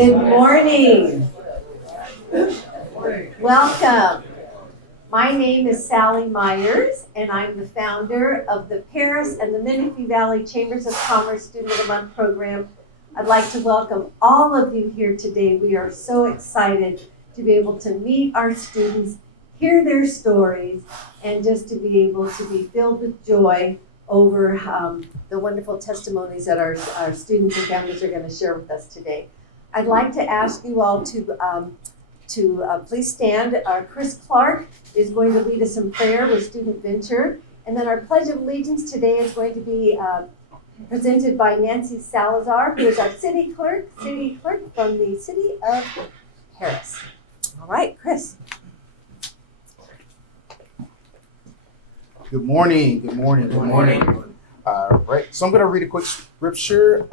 Good morning. Welcome. My name is Sally Myers, and I'm the founder of the Paris and the Menifee Valley Chambers of Commerce Student of the Month program. I'd like to welcome all of you here today. We are so excited to be able to meet our students, hear their stories, and just to be able to be filled with joy over the wonderful testimonies that our students and families are going to share with us today. I'd like to ask you all to please stand. Chris Clark is going to lead us in prayer with Student Venture. And then our Pledge of Allegiance today is going to be presented by Nancy Salazar, who is our city clerk from the city of Paris. All right, Chris. Good morning. Right, so I'm going to read a quick scripture,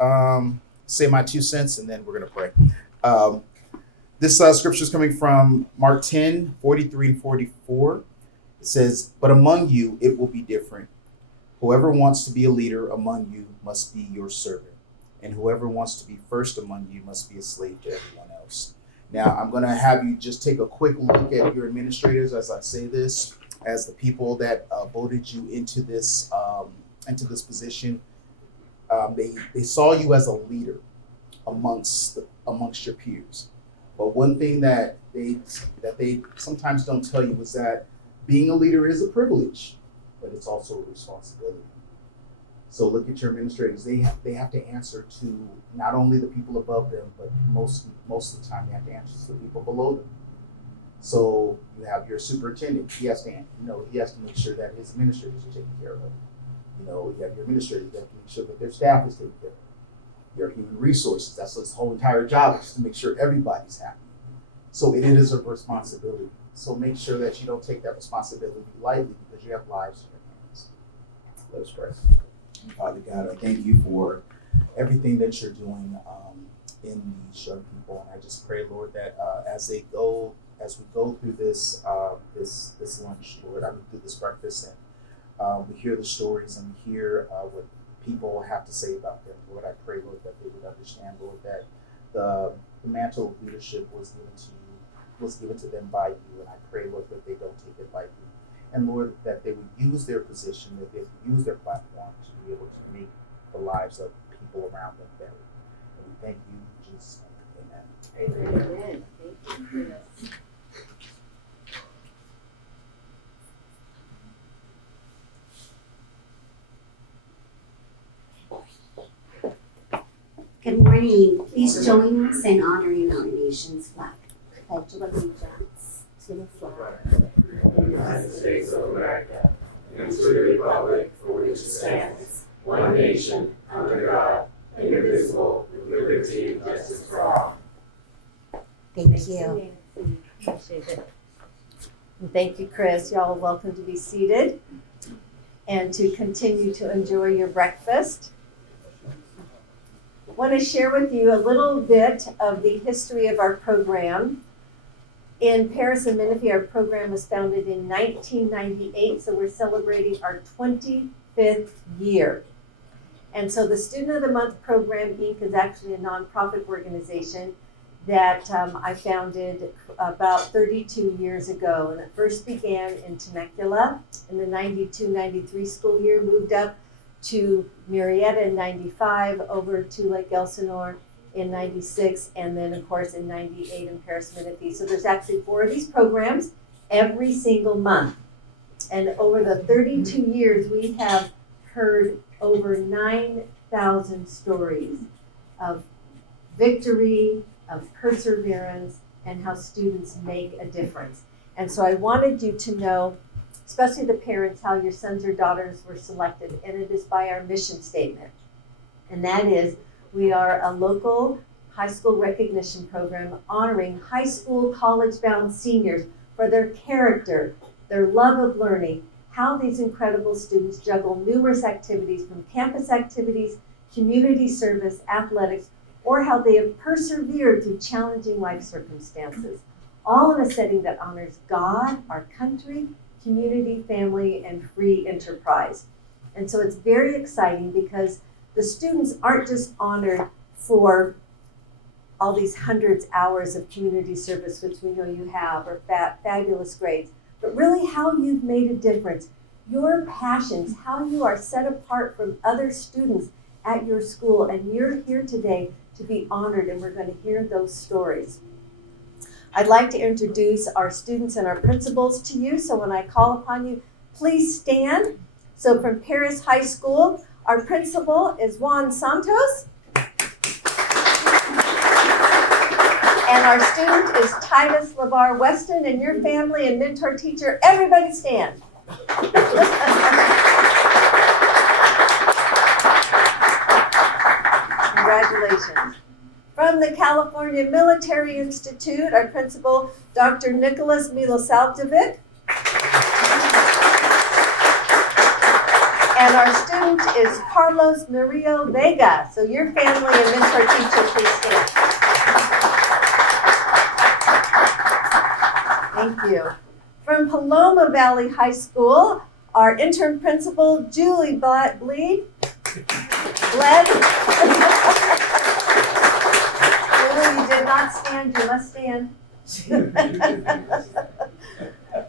say my 2 cents, and then we're going to pray. This scripture is coming from Mark 10, 43 and 44. It says, "But among you it will be different. Whoever wants to be a leader among you must be your servant, and whoever wants to be first among you must be a slave to everyone else." Now, I'm going to have you just take a quick look at your administrators as I say this, as the people that voted you into this position. They saw you as a leader amongst your peers. But one thing that they sometimes don't tell you is that being a leader is a privilege, but it's also a responsibility. So look at your administrators. They have to answer to not only the people above them, but most of the time they have to answer to the people below them. So you have your superintendent. He has to make sure that his administrators are taken care of. You have your administrators. You have to make sure that their staff is taken care of. Your human resources. That's his whole entire job, is to make sure everybody's happy. So it is a responsibility. So make sure that you don't take that responsibility lightly, because you have lives in your hands. Let us pray. Father God, I thank you for everything that you're doing in these young people, and I just pray, Lord, that as we go through this lunch, Lord, through this breakfast, and we hear the stories and we hear what people have to say about them, Lord, I pray, Lord, that they would understand, Lord, that the mantle of leadership was given to them by you, and I pray, Lord, that they don't take it lightly. And Lord, that they would use their position, that they would use their platform to be able to make the lives of people around them better. And we thank you in Jesus' name. Amen. Amen. Thank you, Chris. Good morning. Please join us in honoring our nation's flag. Pledge of allegiance to the flag. United States of America, and to the republic for which it stands, one nation, under God, indivisible, with liberty and justice for all. Thank you. Appreciate it. And thank you, Chris. Y'all are welcome to be seated and to continue to enjoy your breakfast. I want to share with you a little bit of the history of our program. In Paris and Menifee, our program was founded in 1998, so we're celebrating our 25th year. And so the Student of the Month Program, Inc. is actually a nonprofit organization that I founded about 32 years ago. And it first began in Temecula in the 92-93 school year, moved up to Murrieta in 95, over to Lake Elsinore in 96, and then of course in 98 in Paris Menifee. So there's actually 4 of these programs every single month. And over the 32 years, we have heard over 9,000 stories of victory, of perseverance, and how students make a difference. And so I wanted you to know, especially the parents, how your sons or daughters were selected. And it is by our mission statement. And that is, we are a local high school recognition program honoring high school, college-bound seniors for their character, their love of learning, how these incredible students juggle numerous activities, from campus activities, community service, athletics, or how they have persevered through challenging life circumstances, all in a setting that honors God, our country, community, family, and free enterprise. And so it's very exciting because the students aren't just honored for all these hundreds hours of community service, which we know you have, or fabulous grades, but really how you've made a difference. Your passions, how you are set apart from other students at your school, and you're here today to be honored, and we're going to hear those stories. I'd like to introduce our students and our principals to you, so when I call upon you, please stand. So from Paris High School, our principal is Juan Santos. And our student is Titus LeVar Weston, and your family and mentor teacher, everybody stand. Congratulations. From the California Military Institute, our principal, Dr. Nicholas Milosavljevic. And our student is Carlos Murillo Vega. So your family and mentor teacher, please stand. Thank you. From Paloma Valley High School, our intern principal, Julie Bled. Julie, you did not stand, you must stand.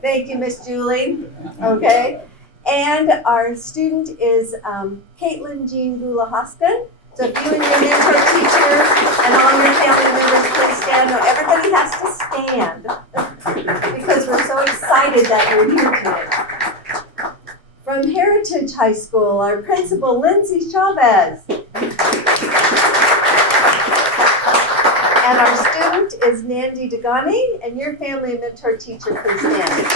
Thank you, Miss Julie. Okay. And our student is Caitlin Jean Gula-Hoskin. So if you and your mentor teacher and all your family members please stand. No, everybody has to stand because we're so excited that you're here today. From Heritage High School, our principal, Lindsay Chavez. And our student is Nandi Dagani, and your family and mentor teacher, please stand.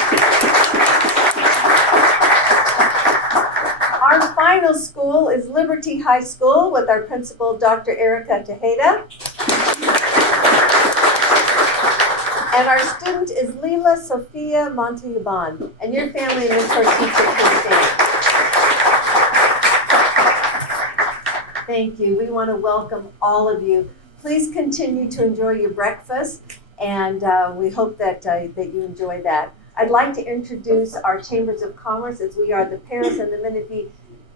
Our final school is Liberty High School with our principal, Dr. Erica Tejeda. And our student is Leela Sofia Montalban, and your family and mentor teacher, please stand. Thank you. We want to welcome all of you. Please continue to enjoy your breakfast, and we hope that you enjoy that. I'd like to introduce our Chambers of Commerce, as we are the Paris and the Menifee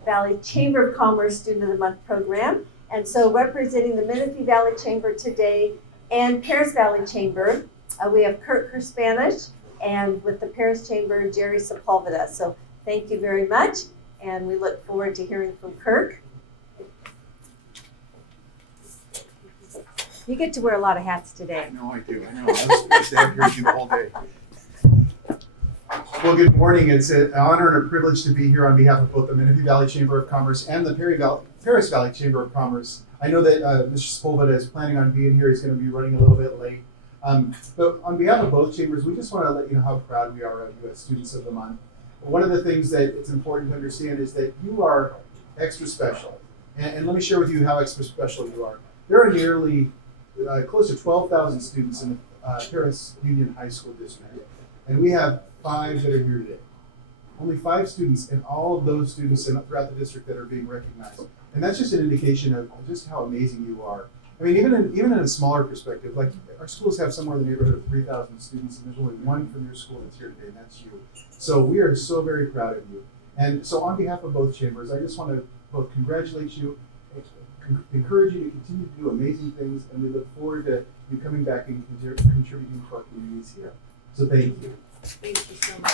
Valley Chamber of Commerce Student of the Month program. And so representing the Menifee Valley Chamber today and Paris Valley Chamber, we have Kurt Kerspanish, and with the Paris Chamber, Jerry Sepulveda. So thank you very much, and we look forward to hearing from Kirk. You get to wear a lot of hats today. I know I do. I know. I was stay up here with you the whole day. Well, good morning. It's an honor and a privilege to be here on behalf of both the Menifee Valley Chamber of Commerce and the Paris Valley Chamber of Commerce. I know that Mr. Sepulveda is planning on being here. He's going to be running a little bit late. But on behalf of both chambers, we just want to let you know how proud we are of you as Students of the Month. One of the things that it's important to understand is that you are extra special. And let me share with you how extra special you are. There are nearly close to 12,000 students in the Paris Union High School District. And we have 5 that are here today. Only 5 students, and all of those students throughout the district that are being recognized. And that's just an indication of just how amazing you are. I mean, even in a smaller perspective, like our schools have somewhere in the neighborhood of 3,000 students, and there's only one from your school that's here today, and that's you. So we are so very proud of you. And so on behalf of both chambers, I just want to both congratulate you, encourage you to continue to do amazing things, and we look forward to you coming back and contributing to our communities here. So thank you. Thank you so much.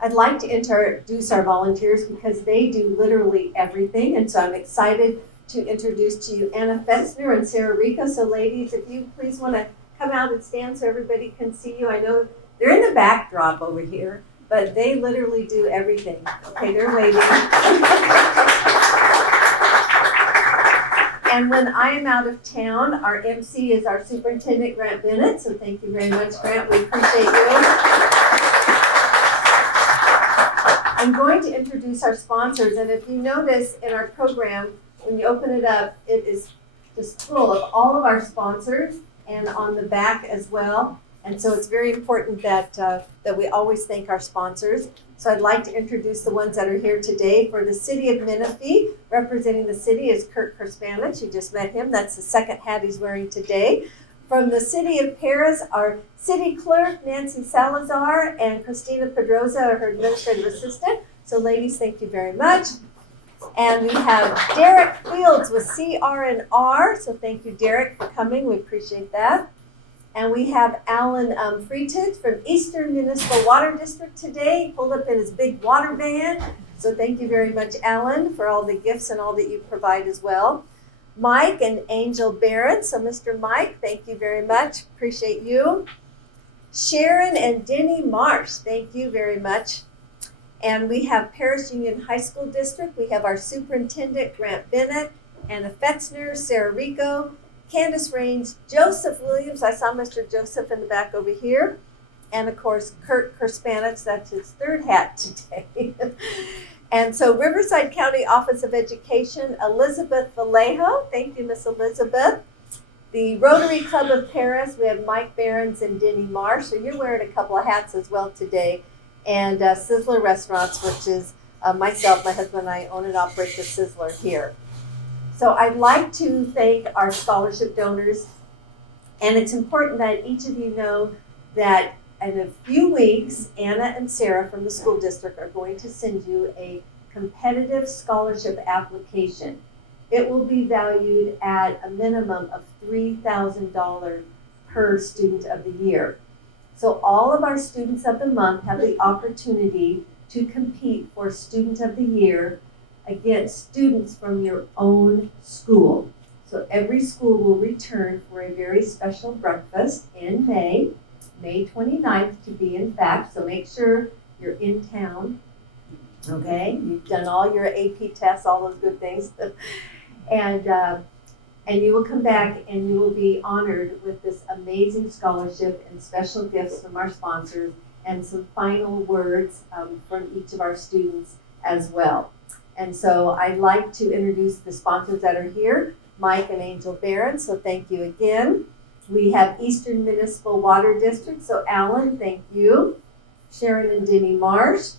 I'd like to introduce our volunteers because they do literally everything, and so I'm excited to introduce to you Anna Fetzner and Sarah Rico. So ladies, if you please want to come out and stand so everybody can see you. I know they're in the backdrop over here, but they literally do everything. Okay, they're waiting. And when I am out of town, our MC is our Superintendent, Grant Bennett. So thank you very much, Grant. We appreciate you. I'm going to introduce our sponsors. And if you notice in our program, when you open it up, it is just full of all of our sponsors and on the back as well. And so it's very important that we always thank our sponsors. So I'd like to introduce the ones that are here today. For the City of Menifee, representing the city is Kurt Kerspanish. You just met him. That's the second hat he's wearing today. From the City of Paris, our City Clerk, Nancy Salazar, and Christina Pedroza, her administrative assistant. So ladies, thank you very much. And we have Derek Fields with CR&R. So thank you, Derek, for coming. We appreciate that. And we have Alan Freeted from Eastern Municipal Water District today. He pulled up in his big water van. So thank you very much, Alan, for all the gifts and all that you provide as well. Mike and Angel Barron. So Mr. Mike, thank you very much. Appreciate you. Sharon and Denny Marsh, thank you very much. And we have Paris Union High School District. We have our superintendent, Grant Bennett, Anna Fetzner, Sarah Rico, Candace Raines, Joseph Williams. I saw Mr. Joseph in the back over here. And of course, Kurt Kerspanich, that's his third hat today. And so Riverside County Office of Education, Elizabeth Vallejo. Thank you, Miss Elizabeth. The Rotary Club of Paris, we have Mike Behrens and Denny Marsh. So you're wearing a couple of hats as well today. And Sizzler Restaurants, which is myself, my husband, and I own and operate the Sizzler here. So I'd like to thank our scholarship donors. And it's important that each of you know that in a few weeks, Anna and Sarah from the school district are going to send you a competitive scholarship application. It will be valued at a minimum of $3,000 per student of the year. So all of our students of the month have the opportunity to compete for Student of the Year against students from your own school. So every school will return for a very special breakfast in May 29th to be in fact. So make sure you're in town, okay? You've done all your AP tests, all those good things. And you will come back and you will be honored with this amazing scholarship and special gifts from our sponsors and some final words from each of our students as well. And so I'd like to introduce the sponsors that are here, Mike and Angel Barron, so thank you again. We have Eastern Municipal Water District, so Alan, thank you. Sharon and Denny Marsh.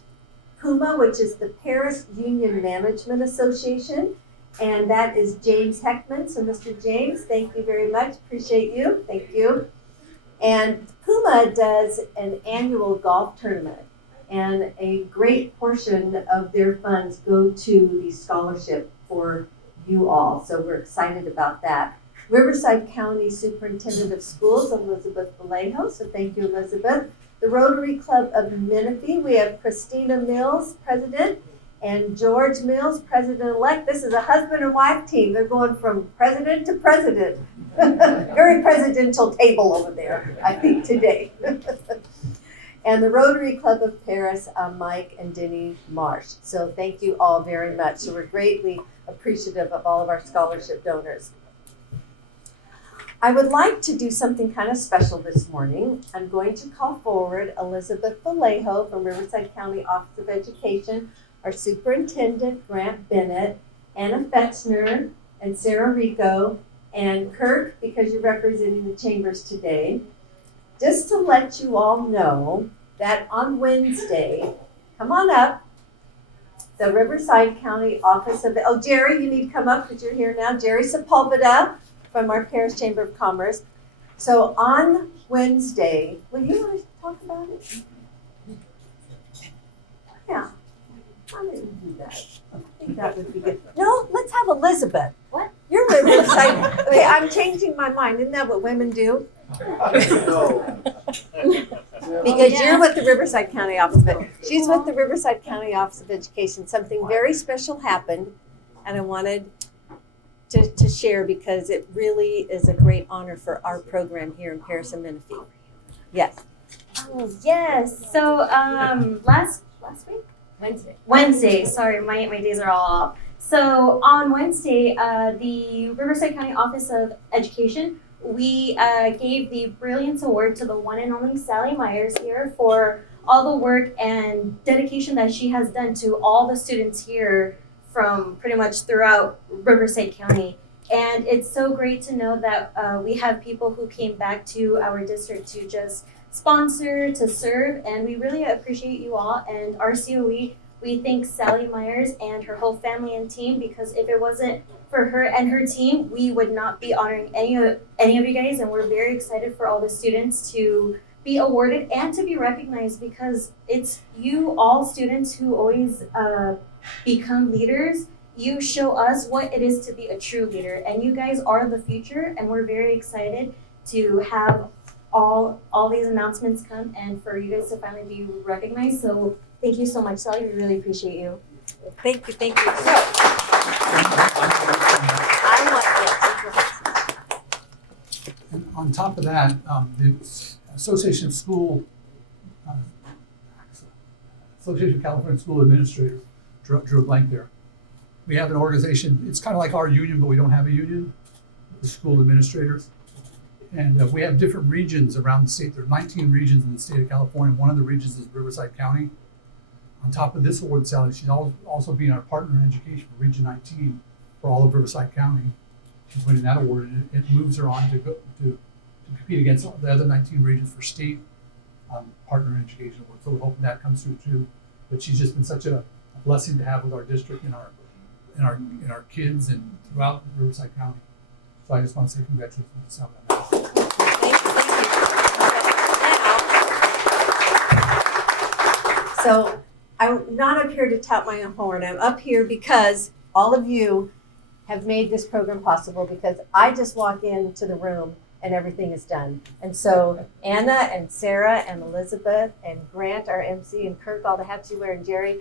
PUMA, which is the Paris Union Management Association, and that is James Heckman. So Mr. James, thank you very much. Appreciate you. Thank you. And PUMA does an annual golf tournament, and a great portion of their funds go to the scholarship for you all. So we're excited about that. Riverside County Superintendent of Schools, Elizabeth Vallejo. So thank you, Elizabeth. The Rotary Club of Menifee, we have Christina Mills, President, and George Mills, President-elect. This is a husband and wife team. They're going from president to president. Very presidential table over there, I think, today. And the Rotary Club of Paris, Mike and Denny Marsh. So thank you all very much. So we're greatly appreciative of all of our scholarship donors. I would like to do something kind of special this morning. I'm going to call forward Elizabeth Vallejo from Riverside County Office of Education, our superintendent, Grant Bennett, Anna Fetzner, and Sarah Rico, and Kirk, because you're representing the chambers today. Just to let you all know that on Wednesday, come on up, the Riverside County Office of, oh, Jerry, you need to come up because you're here now. Jerry Sepulveda from our Paris Chamber of Commerce. So on Wednesday, will you want to talk about it? Yeah, I didn't do that. I think that would be good. No, let's have Elizabeth. What? You're Riverside. Okay, I'm changing my mind. Isn't that what women do? No. Because you're with the Riverside County Office of She's with the Riverside County Office of Education. Something very special happened, and I wanted to share because it really is a great honor for our program here in Paris and Menifee. Yes. Oh, yes. So last week? Wednesday. Sorry, my days are all off. So on Wednesday, the Riverside County Office of Education, we gave the Brilliance Award to the one and only Sally Myers here for all the work and dedication that she has done to all the students here from pretty much throughout Riverside County. And it's so great to know that we have people who came back to our district to just sponsor, to serve, and we really appreciate you all. And our COE, we thank Sally Myers and her whole family and team, because if it wasn't for her and her team, we would not be honoring any of you guys. And we're very excited for all the students to be awarded and to be recognized, because it's you all students who always become leaders you show us what it is to be a true leader, and you guys are the future, and we're very excited to have all these announcements come and for you guys to finally be recognized. So thank you so much, Sally. We really appreciate you. Thank you, thank you. So, I want And on top of that, the Association of California School Administrators drew a blank there. We have an organization, it's kind of like our union, but we don't have a union, the school administrators. And we have different regions around the state. There are 19 regions in the state of California. One of the regions is Riverside County. On top of this award, Sally, she's also being our partner in education for Region 19 for all of Riverside County. She's winning that award, and it moves her on to compete against the other 19 regions for state partner in education award. So we're hoping that comes through too. But she's just been such a blessing to have with our district and our kids and throughout Riverside County. So I just want to say congratulations to Sally on that. So I'm not up here to tout my own horn. I'm up here because all of you have made this program possible, because I just walk into the room and everything is done. And so Anna and Sarah and Elizabeth and Grant, our MC, and Kirk, all the hats you wear, and Jerry,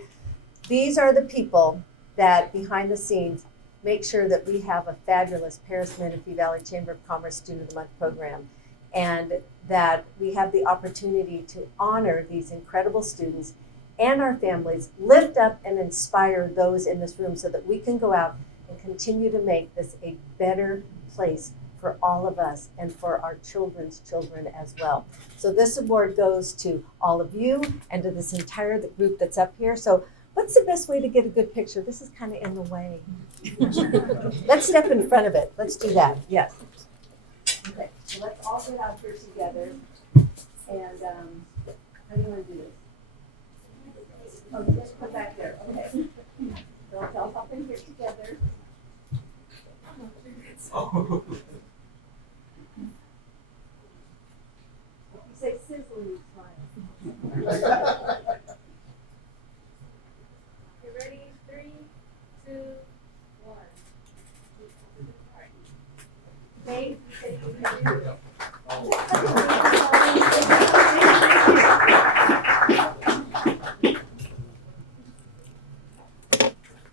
these are the people that behind the scenes make sure that we have a fabulous Paris Menifee Valley Chamber of Commerce Student of the Month program, and that we have the opportunity to honor these incredible students and our families, lift up and inspire those in this room so that we can go out and continue to make this a better place for all of us and for our children's children as well. So this award goes to all of you and to this entire group that's up here. So what's the best way to get a good picture? This is kind of in the way. Let's step in front of it. Let's do that. Yes. Okay, so let's all get out here together. And how do you want to do this? Oh, just come back there. Okay. So let's all hop in here together. You say sizzling, you smile. You ready? 3, 2, 1. Dave, you say you ready?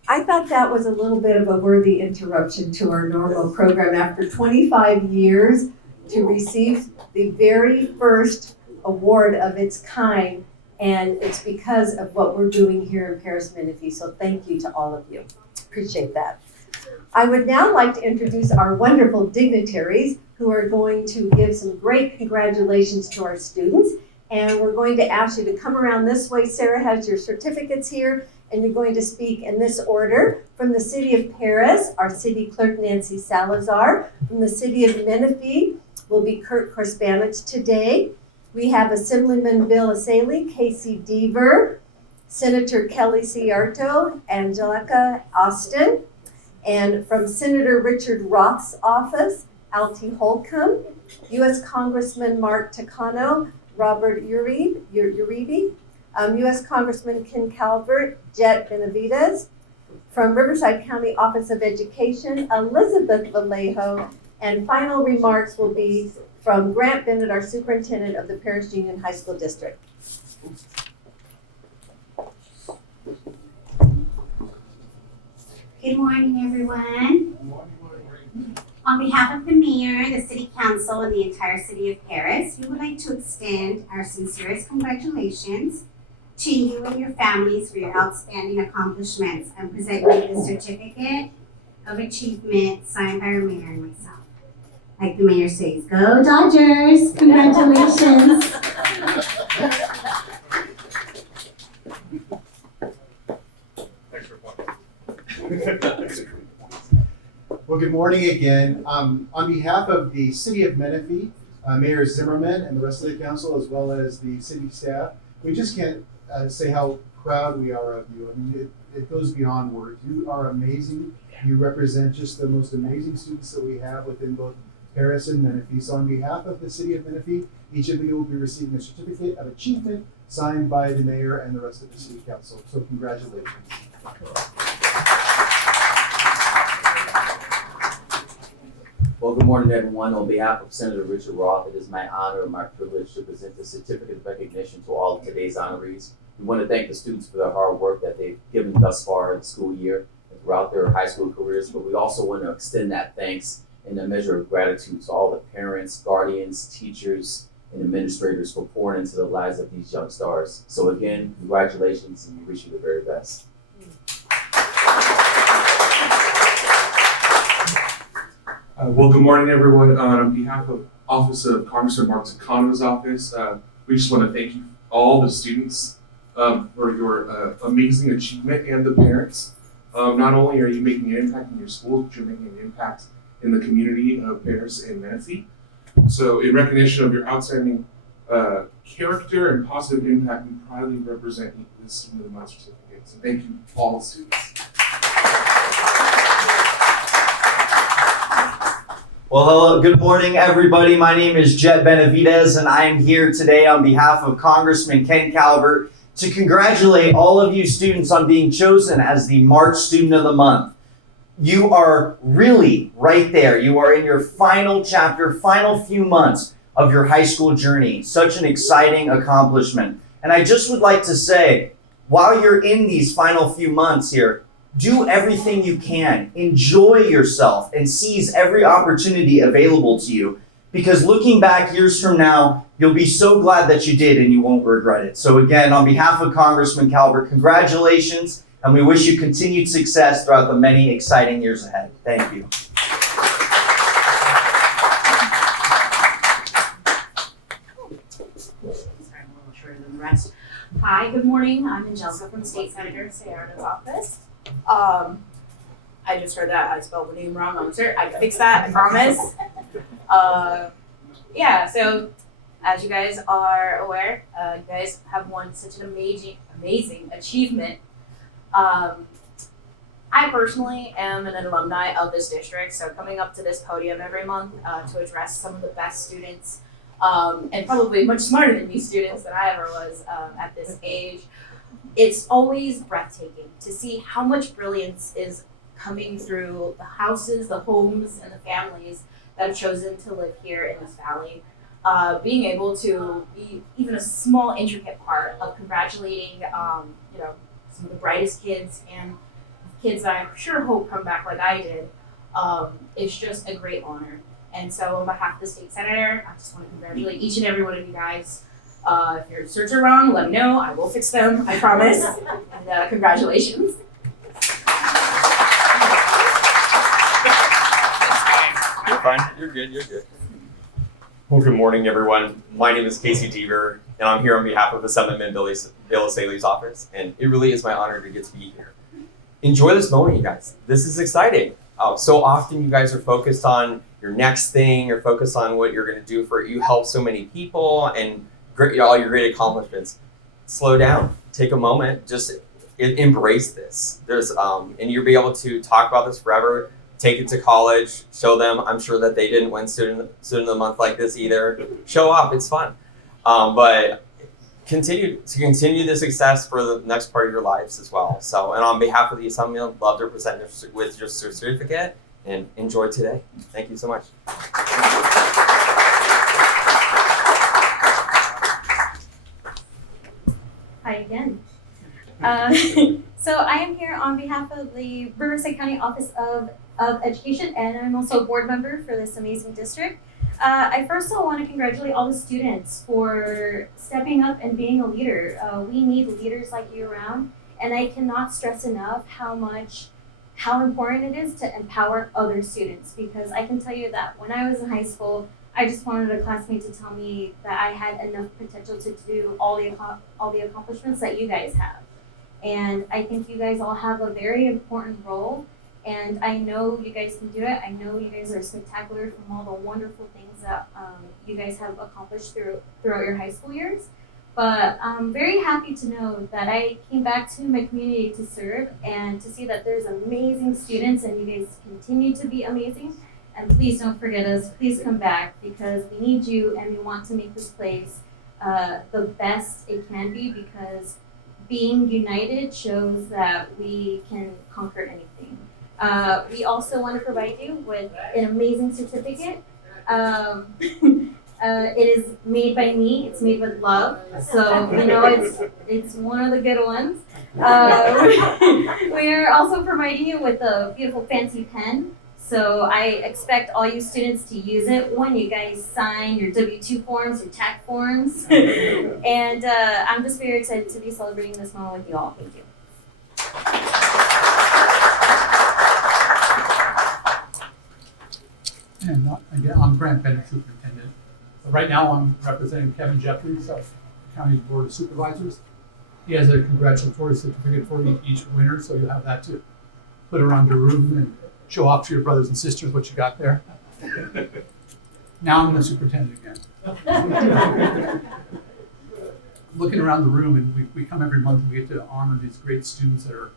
I thought that was a little bit of a worthy interruption to our normal program after 25 years to receive the very first award of its kind, and it's because of what we're doing here in Paris Menifee. So thank you to all of you. Appreciate that. I would now like to introduce our wonderful dignitaries who are going to give some great congratulations to our students. And we're going to ask you to come around this way. Sarah has your certificates here, and you're going to speak in this order. From the City of Paris, our City Clerk Nancy Salazar. From the City of Menifee will be Kurt Korsbanich today. We have Assemblyman Bill Asali, Casey Deaver, Senator Kelly Ciarto, Angelica Austin, and from Senator Richard Roth's office, Alti Holcomb, U.S. Congressman Mark Takano, Robert Uribe, U.S. Congressman Ken Calvert, Jet Benavides, from Riverside County Office of Education, Elizabeth Vallejo, and final remarks will be from Grant Bennett, our superintendent of the Paris Union High School District. Good morning, everyone. On behalf of the mayor, the city council, and the entire city of Paris, we would like to extend our sincerest congratulations to you and your families for your outstanding accomplishments and present you with the certificate of achievement signed by our mayor and myself. Like the mayor says, go Dodgers! Congratulations! Well, good morning again. On behalf of the City of Menifee, Mayor Zimmerman and the rest of the council, as well as the city staff, we just can't say how proud we are of you. I mean, it goes beyond words. You are amazing. You represent just the most amazing students that we have within both Paris and Menifee. So on behalf of the City of Menifee, each of you will be receiving a certificate of achievement signed by the mayor and the rest of the city council. So congratulations. Well, good morning, everyone. On behalf of Senator Richard Roth, it is my honor and my privilege to present the certificate of recognition to all of today's honorees. We want to thank the students for their hard work that they've given thus far in the school year and throughout their high school careers, but we also want to extend that thanks in a measure of gratitude to all the parents, guardians, teachers, and administrators for pouring into the lives of these young stars. So again, congratulations, and we wish you the very best. Well, good morning, everyone. On behalf of Office of Congressman Mark Takano's office, we just want to thank you, all the students, for your amazing achievement, and the parents. Not only are you making an impact in your schools, but you're making an impact in the community of Paris and Menifee. So in recognition of your outstanding character and positive impact, we proudly represent you with this Student of the Month certificate. So thank you, all the students. Well, hello, good morning, everybody. My name is Jet Benavidez, and I am here today on behalf of Congressman Ken Calvert to congratulate all of you students on being chosen as the March Student of the Month. You are really right there. You are in your final chapter, final few months of your high school journey. Such an exciting accomplishment. And I just would like to say, while you're in these final few months here, do everything you can. Enjoy yourself and seize every opportunity available to you. Because looking back years from now, you'll be so glad that you did and you won't regret it. So again, on behalf of Congressman Calvert, congratulations, and we wish you continued success throughout the many exciting years ahead. Thank you. Sorry, I'm a little shorter than the rest. Hi, good morning. I'm Angelica from State Senator Sayardo's office. I just heard that I spelled the name wrong. I'm sure I can fix that, I promise. Yeah, so as you guys are aware, you guys have won such an amazing achievement. I personally am an alumni of this district, so coming up to this podium every month to address some of the best students, and probably much smarter than me students than I ever was at this age, it's always breathtaking to see how much brilliance is coming through the houses, the homes, and the families that have chosen to live here in this valley. Being able to be even a small, intricate part of congratulating, some of the brightest kids and kids that I sure hope come back like I did, is just a great honor. And so on behalf of the state senator, I just want to congratulate each and every one of you guys. If your certs are wrong, let me know. I will fix them, I promise. And congratulations. You're fine. You're good. You're good. Well, good morning, everyone. My name is Casey Deaver, and I'm here on behalf of Assemblyman Bill Staley's office, and it really is my honor to get to be here. Enjoy this moment, you guys. This is exciting. So often you guys are focused on your next thing, you're focused on what you're going to do you help so many people, and all your great accomplishments. Slow down. Take a moment. Just embrace this. And you'll be able to talk about this forever. Take it to college. Show them. I'm sure that they didn't win Student of the Month like this either. Show up. It's fun. But continue the success for the next part of your lives as well. So, and on behalf of the Assembly, I'd love to present with your certificate and enjoy today. Thank you so much. Hi again. So I am here on behalf of the Riverside County Office of Education, and I'm also a board member for this amazing district. I first of all want to congratulate all the students for stepping up and being a leader. We need leaders like you around, and I cannot stress enough how important it is to empower other students, because I can tell you that when I was in high school, I just wanted a classmate to tell me that I had enough potential to do all the accomplishments that you guys have. And I think you guys all have a very important role, and I know you guys can do it. I know you guys are spectacular from all the wonderful things that you guys have accomplished throughout your high school years. But I'm very happy to know that I came back to my community to serve and to see that there's amazing students, and you guys continue to be amazing. And please don't forget us. Please come back, because we need you, and we want to make this place the best it can be, because being united shows that we can conquer anything. We also want to provide you with an amazing certificate. It is made by me. It's made with love, so you know it's one of the good ones. We are also providing you with a beautiful fancy pen. So I expect all you students to use it when you guys sign your W-2 forms, your TAC forms, and I'm just very excited to be celebrating this moment with you all. Thank you. And again, I'm Grant Bennett, Superintendent. So right now, I'm representing Kevin Jeffries of the County Board of Supervisors. He has a congratulatory certificate for each winner, so you'll have that to put around your room and show off to your brothers and sisters what you got there. Now I'm the superintendent again. Looking around the room, and we come every month and we get to honor these great students that are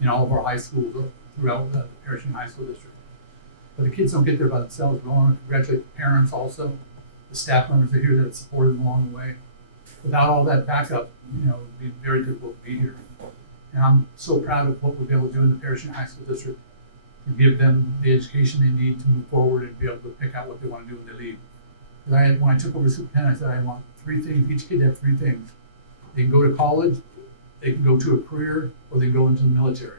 in all of our high schools throughout the Parish Union High School District. But the kids don't get there by themselves. We want to congratulate the parents also, the staff members that are here that have supported them along the way. Without all that backup, it would be very difficult to be here. And I'm so proud of what we'll be able to do in the Parish Union High School District to give them the education they need to move forward and be able to pick out what they want to do when they leave. Because when I took over superintendent, I said I want 3 things, each kid to have 3 things. They can go to college, they can go to a career, or they can go into the military.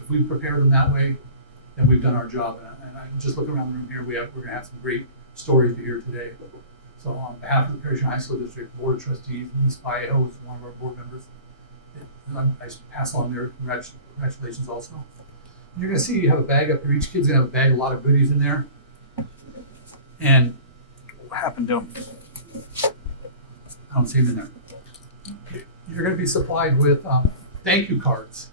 If we prepare them that way, then we've done our job. And I just look around the room here, we're going to have some great stories to hear today. So on behalf of the Parish High School District Board of Trustees, Ms. Vallejo is one of our board members. I pass on their congratulations also. And you're going to see you have a bag up here. Each kid's going to have a bag, a lot of goodies in there. And what happened to them? I don't see them in there. You're going to be supplied with thank you cards.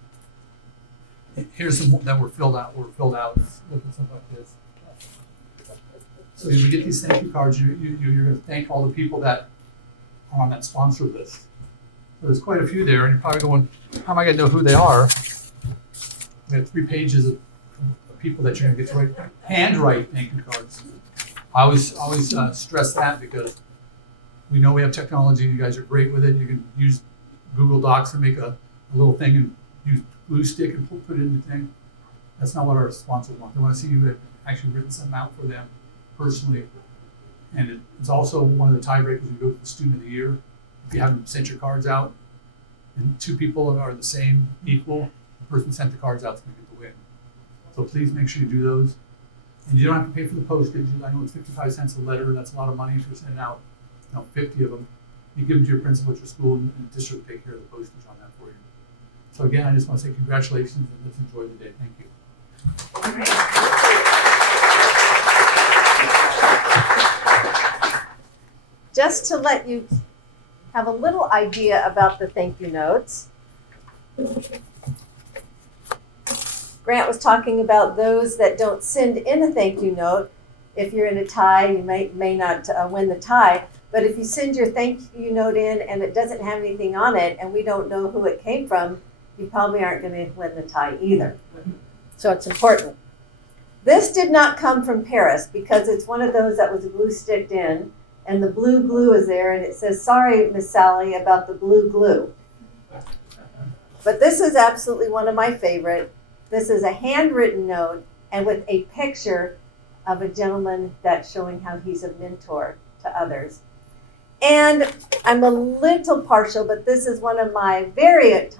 Here's some that were filled out. Look at something like this. So as you get these thank you cards, you're going to thank all the people that are on that sponsor list. So there's quite a few there, and you're probably going, how am I going to know who they are? We have 3 pages of people that you're going to get to write, handwrite thank you cards. I always stress that because we know we have technology. You guys are great with it. You can use Google Docs and make a little thing and use glue stick and put it in the thing. That's not what our sponsors want. They want to see you have actually written something out for them personally. And it's also one of the tiebreakers when you go to the Student of the Year. If you haven't sent your cards out and 2 people are the same, equal, the person who sent the cards out is going to get the win. So please make sure you do those. And you don't have to pay for the postage. I know it's 55 cents a letter. That's a lot of money if you're sending out 50 of them. You give them to your principal at your school and the district will take care of the postage on that for you. So again, I just want to say congratulations and let's enjoy the day. Thank you. All right. Just to let you have a little idea about the thank you notes. Grant was talking about those that don't send in a thank you note. If you're in a tie, you may not win the tie. But if you send your thank you note in and it doesn't have anything on it and we don't know who it came from, you probably aren't going to win the tie either. So it's important. This did not come from Paris because it's one of those that was glue sticked in and the blue glue is there and it says, sorry, Miss Sally, about the blue glue. But this is absolutely one of my favorite. This is a handwritten note and with a picture of a gentleman that's showing how he's a mentor to others. And I'm a little partial, but this is one of my very good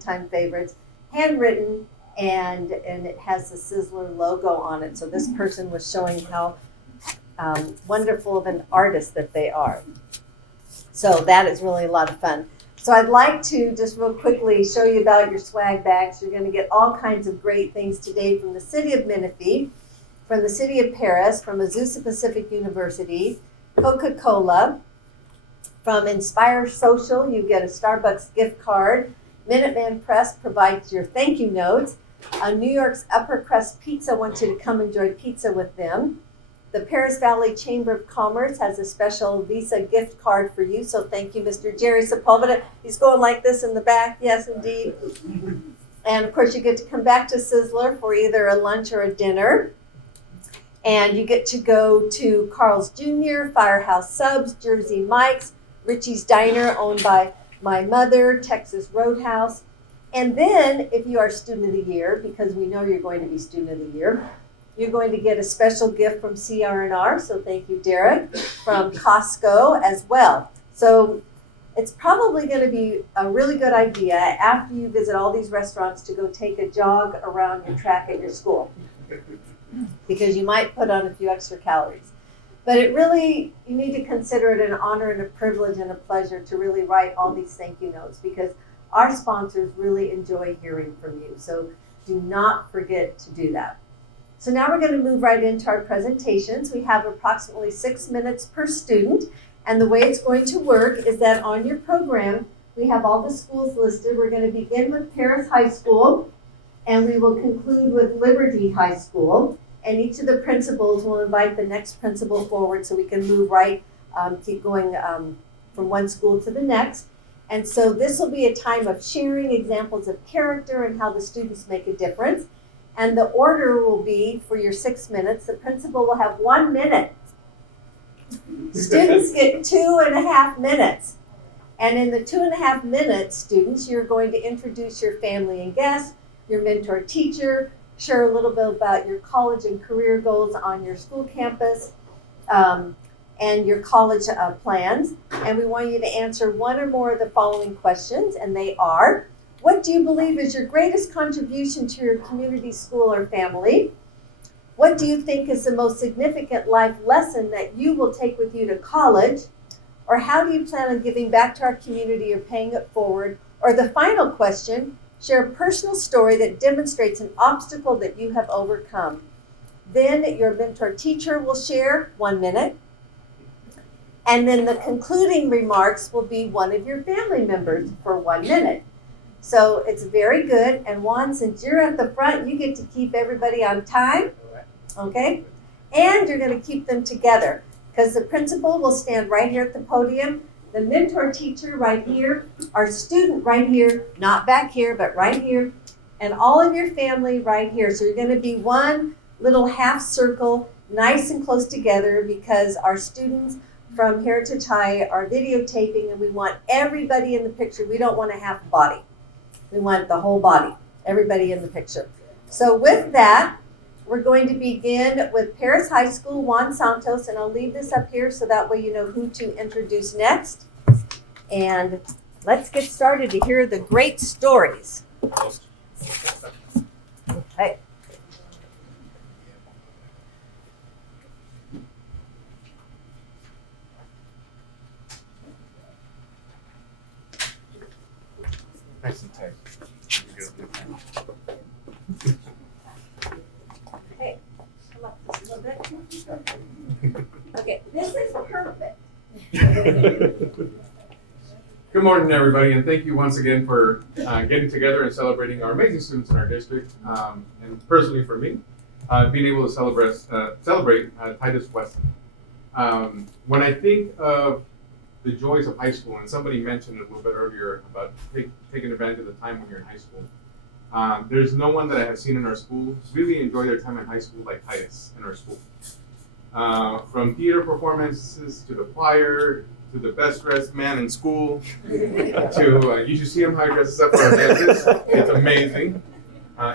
time favorites, handwritten, and it has the Sizzler logo on it. So this person was showing how wonderful of an artist that they are. So that is really a lot of fun. So I'd like to just real quickly show you about your swag bags. You're going to get all kinds of great things today from the City of Menifee, from the City of Paris, from Azusa Pacific University, Coca-Cola. From Inspire Social, you get a Starbucks gift card. Minuteman Press provides your thank you notes. New York's Upper Crust Pizza wants you to come enjoy pizza with them. The Paris Valley Chamber of Commerce has a special Visa gift card for you. So thank you, Mr. Jerry Sepulveda. He's going like this in the back. Yes, indeed. And of course, you get to come back to Sizzler for either a lunch or a dinner. And you get to go to Carl's Jr., Firehouse Subs, Jersey Mike's, Richie's Diner, owned by my mother, Texas Roadhouse, And then, if you are Student of the Year, because we know you're going to be Student of the Year, you're going to get a special gift from CR&R, so thank you, Derek, from Costco as well. So it's probably going to be a really good idea after you visit all these restaurants to go take a jog around your track at your school, because you might put on a few extra calories. But it really, you need to consider it an honor and a privilege and a pleasure to really write all these thank you notes, because our sponsors really enjoy hearing from you. So do not forget to do that. So now we're going to move right into our presentations. We have approximately 6 minutes per student. And the way it's going to work is that on your program, we have all the schools listed. We're going to begin with Paris High School, and we will conclude with Liberty High School. And each of the principals will invite the next principal forward so we can move right, keep going from one school to the next. And so this will be a time of sharing examples of character and how the students make a difference. And the order will be for your 6 minutes. The principal will have 1 minute. Students get 2.5 minutes. And in the 2.5 minutes, students, you're going to introduce your family and guests, your mentor teacher, share a little bit about your college and career goals on your school campus, and your college plans. And we want you to answer one or more of the following questions, and they are: what do you believe is your greatest contribution to your community, school, or family? What do you think is the most significant life lesson that you will take with you to college? Or how do you plan on giving back to our community or paying it forward? Or the final question, share a personal story that demonstrates an obstacle that you have overcome. Then your mentor teacher will share 1 minute. And then the concluding remarks will be one of your family members for 1 minute. So it's very good. And Juan, since you're at the front, you get to keep everybody on time. Okay? And you're going to keep them together, because the principal will stand right here at the podium, the mentor teacher right here, our student right here, not back here, but right here, and all of your family right here. So you're going to be one little half circle, nice and close together, because our students from Heritage High are videotaping, and we want everybody in the picture. We don't want a half body. We want the whole body, everybody in the picture. So with that, we're going to begin with Paris High School, Juan Santos, and I'll leave this up here so that way you know who to introduce next. And let's get started to hear the great stories. Okay. Nice and tight. Okay, come up just a little bit. Okay, this is perfect. Good morning, everybody, and thank you once again for getting together and celebrating our amazing students in our district. And personally for me, being able to celebrate Titus Weston. When I think of the joys of high school, and somebody mentioned it a little bit earlier about taking advantage of the time when you're in high school. There's no one that I have seen in our school really enjoy their time in high school like Titus in our school. From theater performances to the choir, to the best dressed man in school, to you should see him how he dresses up for our dances. It's amazing.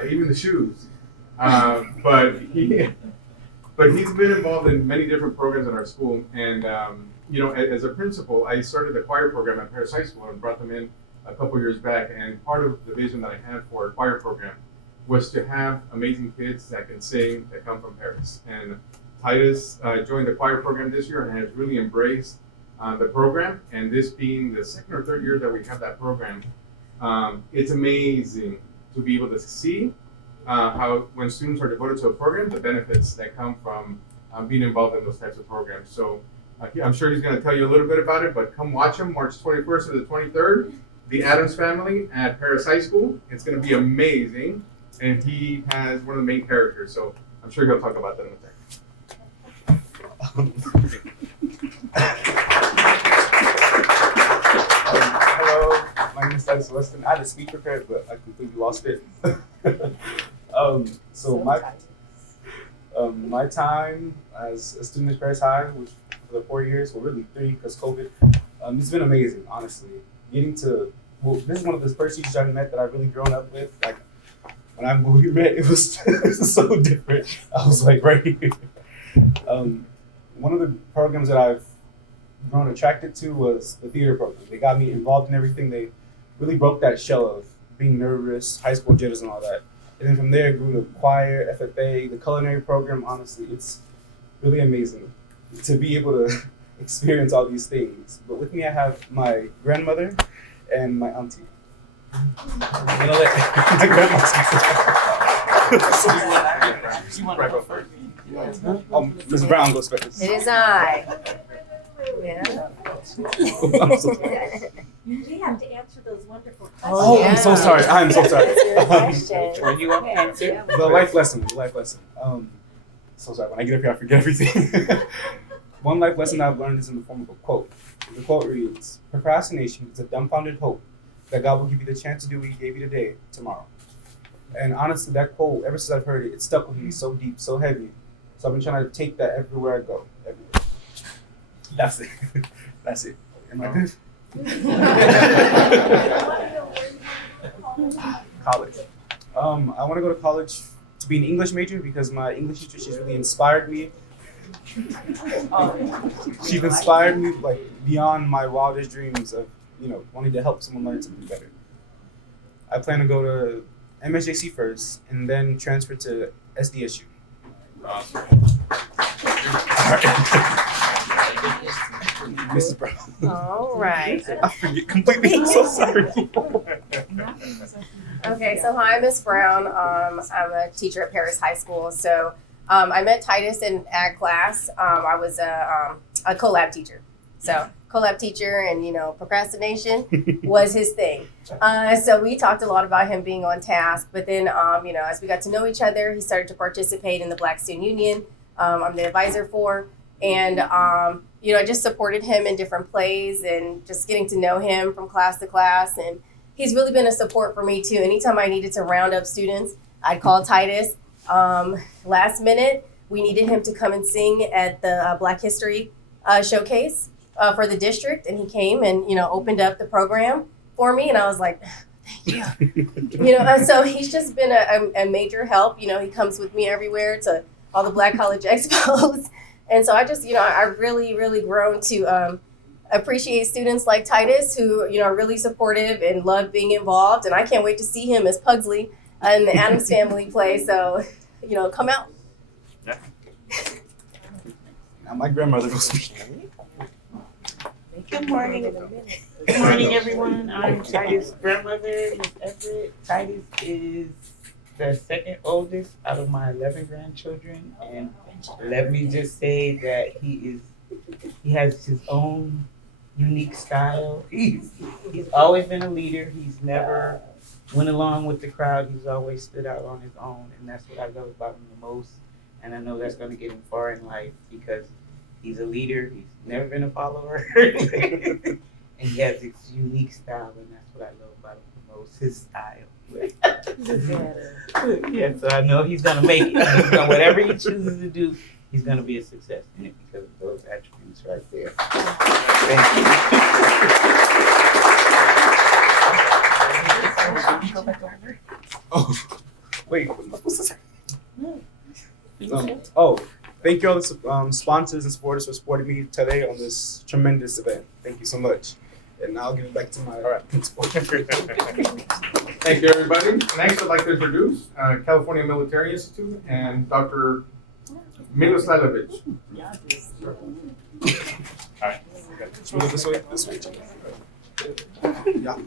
Even the shoes. But he's been involved in many different programs in our school, and you know, as a principal, I started the choir program at Paris High School and brought them in a couple years back. And part of the vision that I had for a choir program was to have amazing kids that can sing, that come from Paris. And Titus joined the choir program this year and has really embraced the program. And this being the second or third year that we have that program, it's amazing to be able to see how when students are devoted to a program, the benefits that come from being involved in those types of programs. So I'm sure he's going to tell you a little bit about it, but come watch him March 21st to the 23rd, The Addams Family at Paris High School. It's going to be amazing, and he has one of the main characters, so I'm sure he'll talk about that in a second. Hello, my name is Titus Weston. I had a speech prepared, but I completely lost it. My time as a student at Paris High, which for the 4 years, well really 3 because COVID, it's been amazing, honestly. Getting to well, this is one of the first teachers I've met that I've really grown up with. Like when we met, it was, it was so different. I was like right here. One of the programs that I've grown attracted to was the theater program. They got me involved in everything. They really broke that shell of being nervous, high school jitters and all that. And then from there, it grew to choir, FFA, the culinary program. Honestly, it's really amazing to be able to experience all these things. But with me, I have my grandmother and my auntie. I'm gonna let my grandma speak. You want to go first? Ms. Brown goes first. It is I. Yeah. I'm so sorry. We have to answer those wonderful questions. Oh, I'm so sorry. I'm so sorry. That's your question. When you want to answer? The life lesson. So sorry. When I get up here, I forget everything. One life lesson I've learned is in the form of a quote. The quote reads, "Procrastination is a dumbfounded hope that God will give you the chance to do what He gave you today, tomorrow." And honestly, that quote, ever since I've heard it, it stuck with me so deep, so heavy. So I've been trying to take that everywhere I go. Everywhere. That's it. That's it. Am I good? College. I want to go to college to be an English major because my English teacher, she's really inspired me. She's inspired me like beyond my wildest dreams of, wanting to help someone learn something better. I plan to go to MSJC first and then transfer to SDSU. Mrs. Brown. All right. I forget completely. I'm so sorry. Okay, so hi, Miss Brown. I'm a teacher at Paris High School. So I met Titus in ag class. I was a collab teacher. So collab teacher, and procrastination was his thing. So we talked a lot about him being on task. But then, as we got to know each other, he started to participate in the Black Student Union. I'm the advisor for. And, I just supported him in different plays and just getting to know him from class to class. And he's really been a support for me, too. Anytime I needed to round up students, I'd call Titus. Last minute, we needed him to come and sing at the Black History Showcase for the district. And he came and, opened up the program for me. And I was like, thank you. So he's just been a major help. He comes with me everywhere to all the Black College Expos. And so I just, I really, really grown to appreciate students like Titus who, are really supportive and love being involved. And I can't wait to see him as Pugsley in the Addams Family play. So, come out. Now my grandmother will speak. Good morning. Good morning, everyone. I'm Titus' grandmother, Miss Everett. Titus is the second oldest out of my 11 grandchildren, and let me just say that he has his own unique style. He's always been a leader. He's never went along with the crowd. He's always stood out on his own, and that's what I love about him the most. And I know that's going to get him far in life because he's a leader. He's never been a follower, and he has this unique style, and that's what I love about him the most. His style. Yeah, so I know he's gonna make it. Whatever he chooses to do, he's gonna be a success in it because of those attributes right there. Thank you. Oh, wait. Thank you all the sponsors and supporters for supporting me today on this tremendous event. Thank you so much. And now I'll give it back to my principal. Thank you, everybody. Next, I'd like to introduce California Military Institute and Dr. Miloslavovich. All right. Should we go this way? This way. Yeah.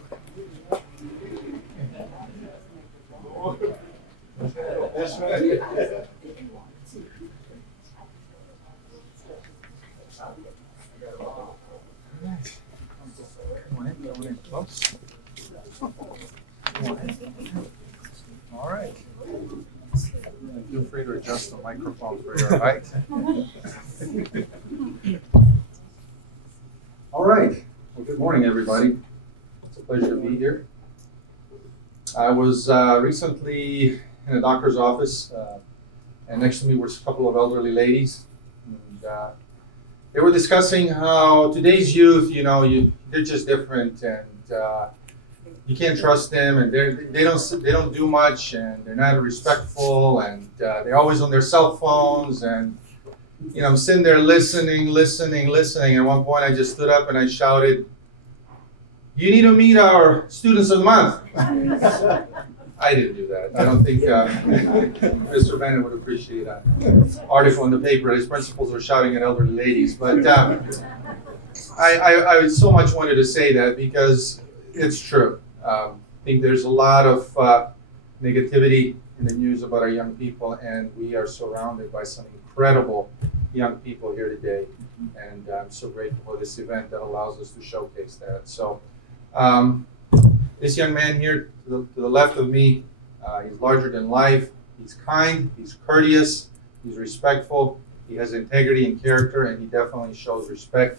All right. Feel free to adjust the microphone for your height. All right. Well, good morning, everybody. It's a pleasure to be here. I was recently in a doctor's office, and next to me were a couple of elderly ladies. And, they were discussing how today's youth, they're just different, and you can't trust them, and they don't do much, and they're not respectful, and they're always on their cell phones, and I'm sitting there listening. At one point, I just stood up and I shouted, "You need to meet our students of the month." I didn't do that. I don't think Mr. Bennett would appreciate that article in the paper. His principals are shouting at elderly ladies. But I so much wanted to say that because it's true. I think there's a lot of negativity in the news about our young people, and we are surrounded by some incredible young people here today. And I'm so grateful for this event that allows us to showcase that. So. This young man here to the left of me, he's larger than life. He's kind, he's courteous, he's respectful, he has integrity and character, and he definitely shows respect.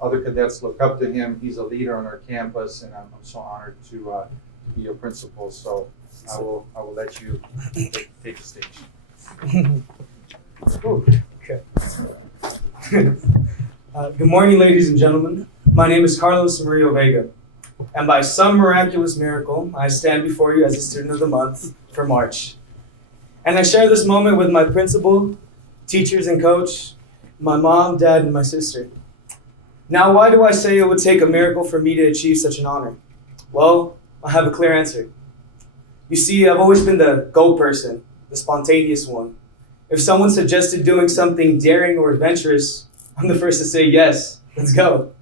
Other cadets look up to him. He's a leader on our campus, and I'm so honored to be your principal. So I will let you take the stage. Okay. Good morning, ladies and gentlemen. My name is Carlos Murillo Vega, and by some miraculous miracle, I stand before you as a student of the month for March. And I share this moment with my principal, teachers and coach, my mom, dad, and my sister. Now, why do I say it would take a miracle for me to achieve such an honor? Well, I have a clear answer. You see, I've always been the go person, the spontaneous one. If someone suggested doing something daring or adventurous, I'm the first to say yes, let's go.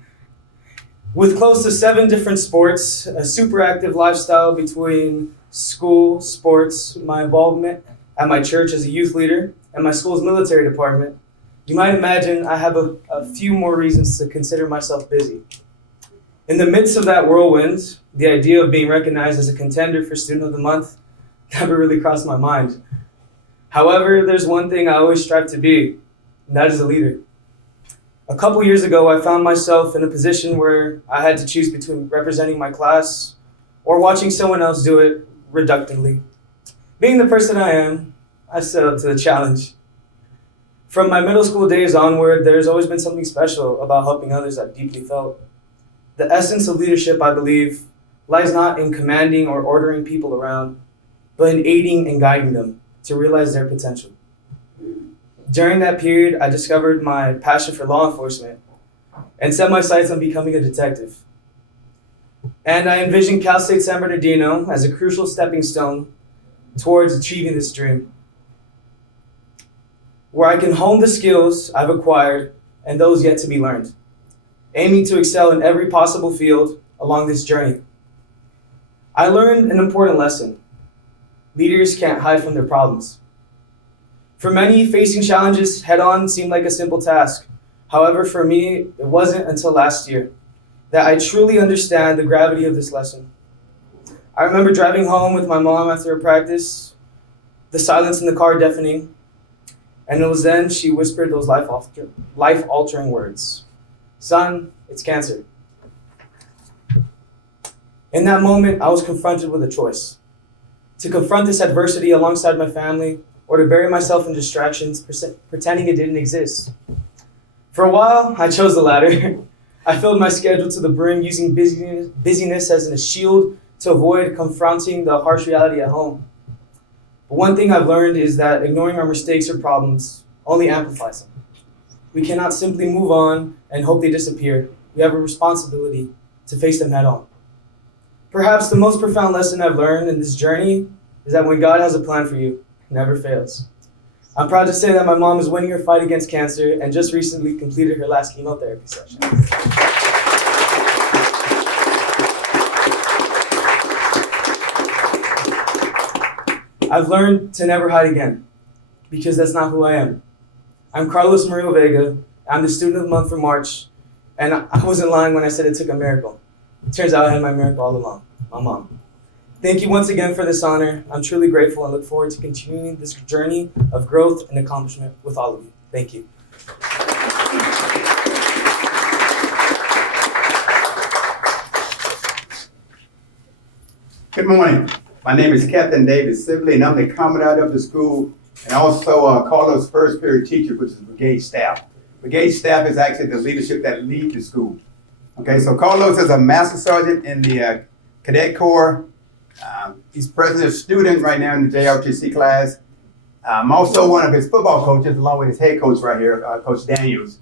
With close to 7 different sports, a super active lifestyle between school, sports, my involvement at my church as a youth leader, and my school's military department, you might imagine I have a few more reasons to consider myself busy. In the midst of that whirlwind, the idea of being recognized as a contender for Student of the Month never really crossed my mind. However, there's one thing I always strive to be, and that is a leader. A couple years ago, I found myself in a position where I had to choose between representing my class or watching someone else do it reductantly. Being the person I am, I stood up to the challenge. From my middle school days onward, there's always been something special about helping others I've deeply felt. The essence of leadership, I believe, lies not in commanding or ordering people around, but in aiding and guiding them to realize their potential. During that period, I discovered my passion for law enforcement and set my sights on becoming a detective. And I envisioned Cal State San Bernardino as a crucial stepping stone towards achieving this dream, where I can hone the skills I've acquired and those yet to be learned, aiming to excel in every possible field along this journey. I learned an important lesson. Leaders can't hide from their problems. For many, facing challenges head-on seemed like a simple task. However, for me, it wasn't until last year that I truly understand the gravity of this lesson. I remember driving home with my mom after a practice, the silence in the car deafening, and it was then she whispered those life-altering words. "Son, it's cancer." In that moment, I was confronted with a choice: to confront this adversity alongside my family, or to bury myself in distractions, pretending it didn't exist. For a while, I chose the latter. I filled my schedule to the brim, using busyness as a shield to avoid confronting the harsh reality at home. But one thing I've learned is that ignoring our mistakes or problems only amplifies them. We cannot simply move on and hope they disappear. We have a responsibility to face them head on. Perhaps the most profound lesson I've learned in this journey is that when God has a plan for you, it never fails. I'm proud to say that my mom is winning her fight against cancer and just recently completed her last chemotherapy session. I've learned to never hide again, because that's not who I am. I'm Carlos Murillo Vega. I'm the Student of the Month for March, and I wasn't lying when I said it took a miracle. It turns out I had my miracle all along, my mom. Thank you once again for this honor. I'm truly grateful and look forward to continuing this journey of growth and accomplishment with all of you. Thank you. Good morning. My name is Captain David Sibley, and I'm the commandant of the school, and also Carlos' first period teacher, which is brigade staff. Brigade staff is actually the leadership that leads the school. Okay, so Carlos is a master sergeant in the Cadet Corps. He's president of student right now in the JRTC class. I'm also one of his football coaches, along with his head coach right here, Coach Daniels.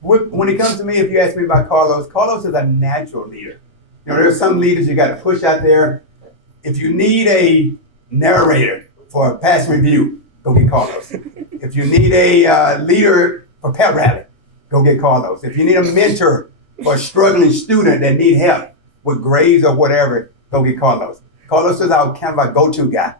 When it comes to me, if you ask me about Carlos is a natural leader. You know, there's some leaders you got to push out there. If you need a narrator for a pass review, go get Carlos. If you need a leader for pep rally, go get Carlos. If you need a mentor for a struggling student that need help with grades or whatever, go get Carlos. Carlos is our kind of our go-to guy.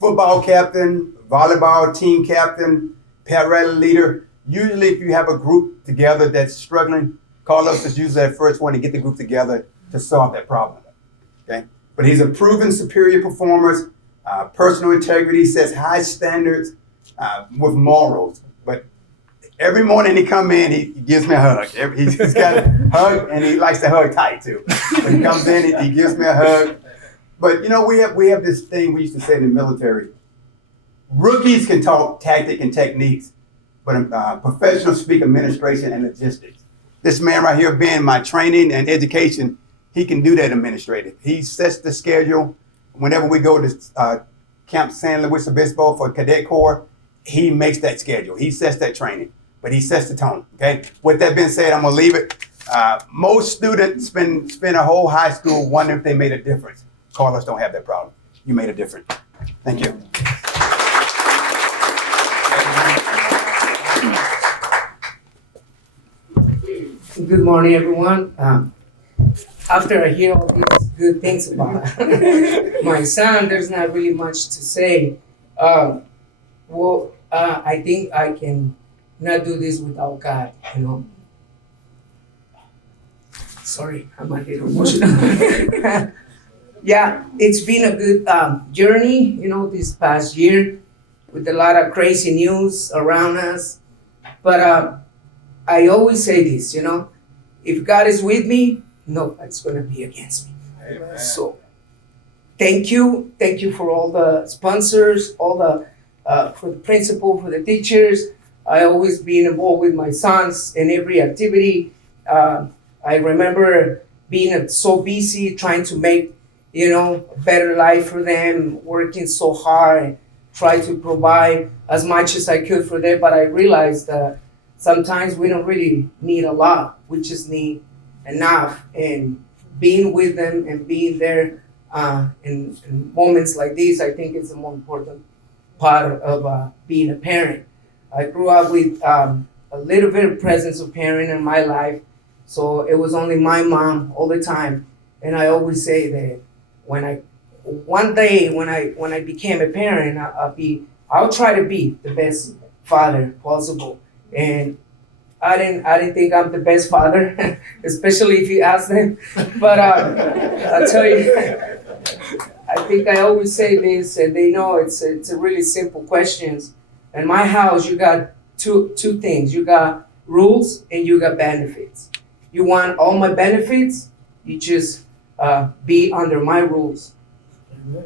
Football captain, volleyball team captain, pep rally leader. Usually if you have a group together that's struggling, Carlos is usually the first one to get the group together to solve that problem. Okay? But he's a proven superior performer, personal integrity, sets high standards with morals. But every morning he come in, he gives me a hug. He's got a hug, and he likes to hug tight too. When he comes in, he gives me a hug. But you know, we have this thing we used to say in the military. Rookies can talk tactic and techniques, but professionals speak administration and logistics. This man right here, being my training and education, he can do that administrative. He sets the schedule. Whenever we go to Camp San Luis Obispo for Cadet Corps, he makes that schedule. He sets that training, but he sets the tone, okay? With that being said, I'm gonna leave it. Most students spend a whole high school wondering if they made a difference. Carlos don't have that problem. You made a difference. Thank you. Good morning, everyone. After I hear all these good things about my son, there's not really much to say. I think I can not do this without God, you know. Sorry, I'm a little emotional. Yeah, it's been a good journey, you know, this past year with a lot of crazy news around us. But I always say this, you know, if God is with me, nobody's gonna be against me. Amen. So, thank you for all the sponsors, all the for the principal, for the teachers. I always been involved with my sons in every activity. I remember being so busy trying to make, you know, a better life for them, working so hard, and try to provide as much as I could for them. But I realized that sometimes we don't really need a lot. We just need enough. And being with them and being there in moments like these, I think is the more important part of being a parent. I grew up with a little bit of presence of parent in my life. So it was only my mom all the time. And I always say that one day when I became a parent, I'll try to be the best father possible. And I didn't think I'm the best father, especially if you ask them. But I'll tell you, I think I always say this, and they know it's a really simple questions. In my house, you got two things. You got rules and you got benefits. You want all my benefits, you just be under my rules.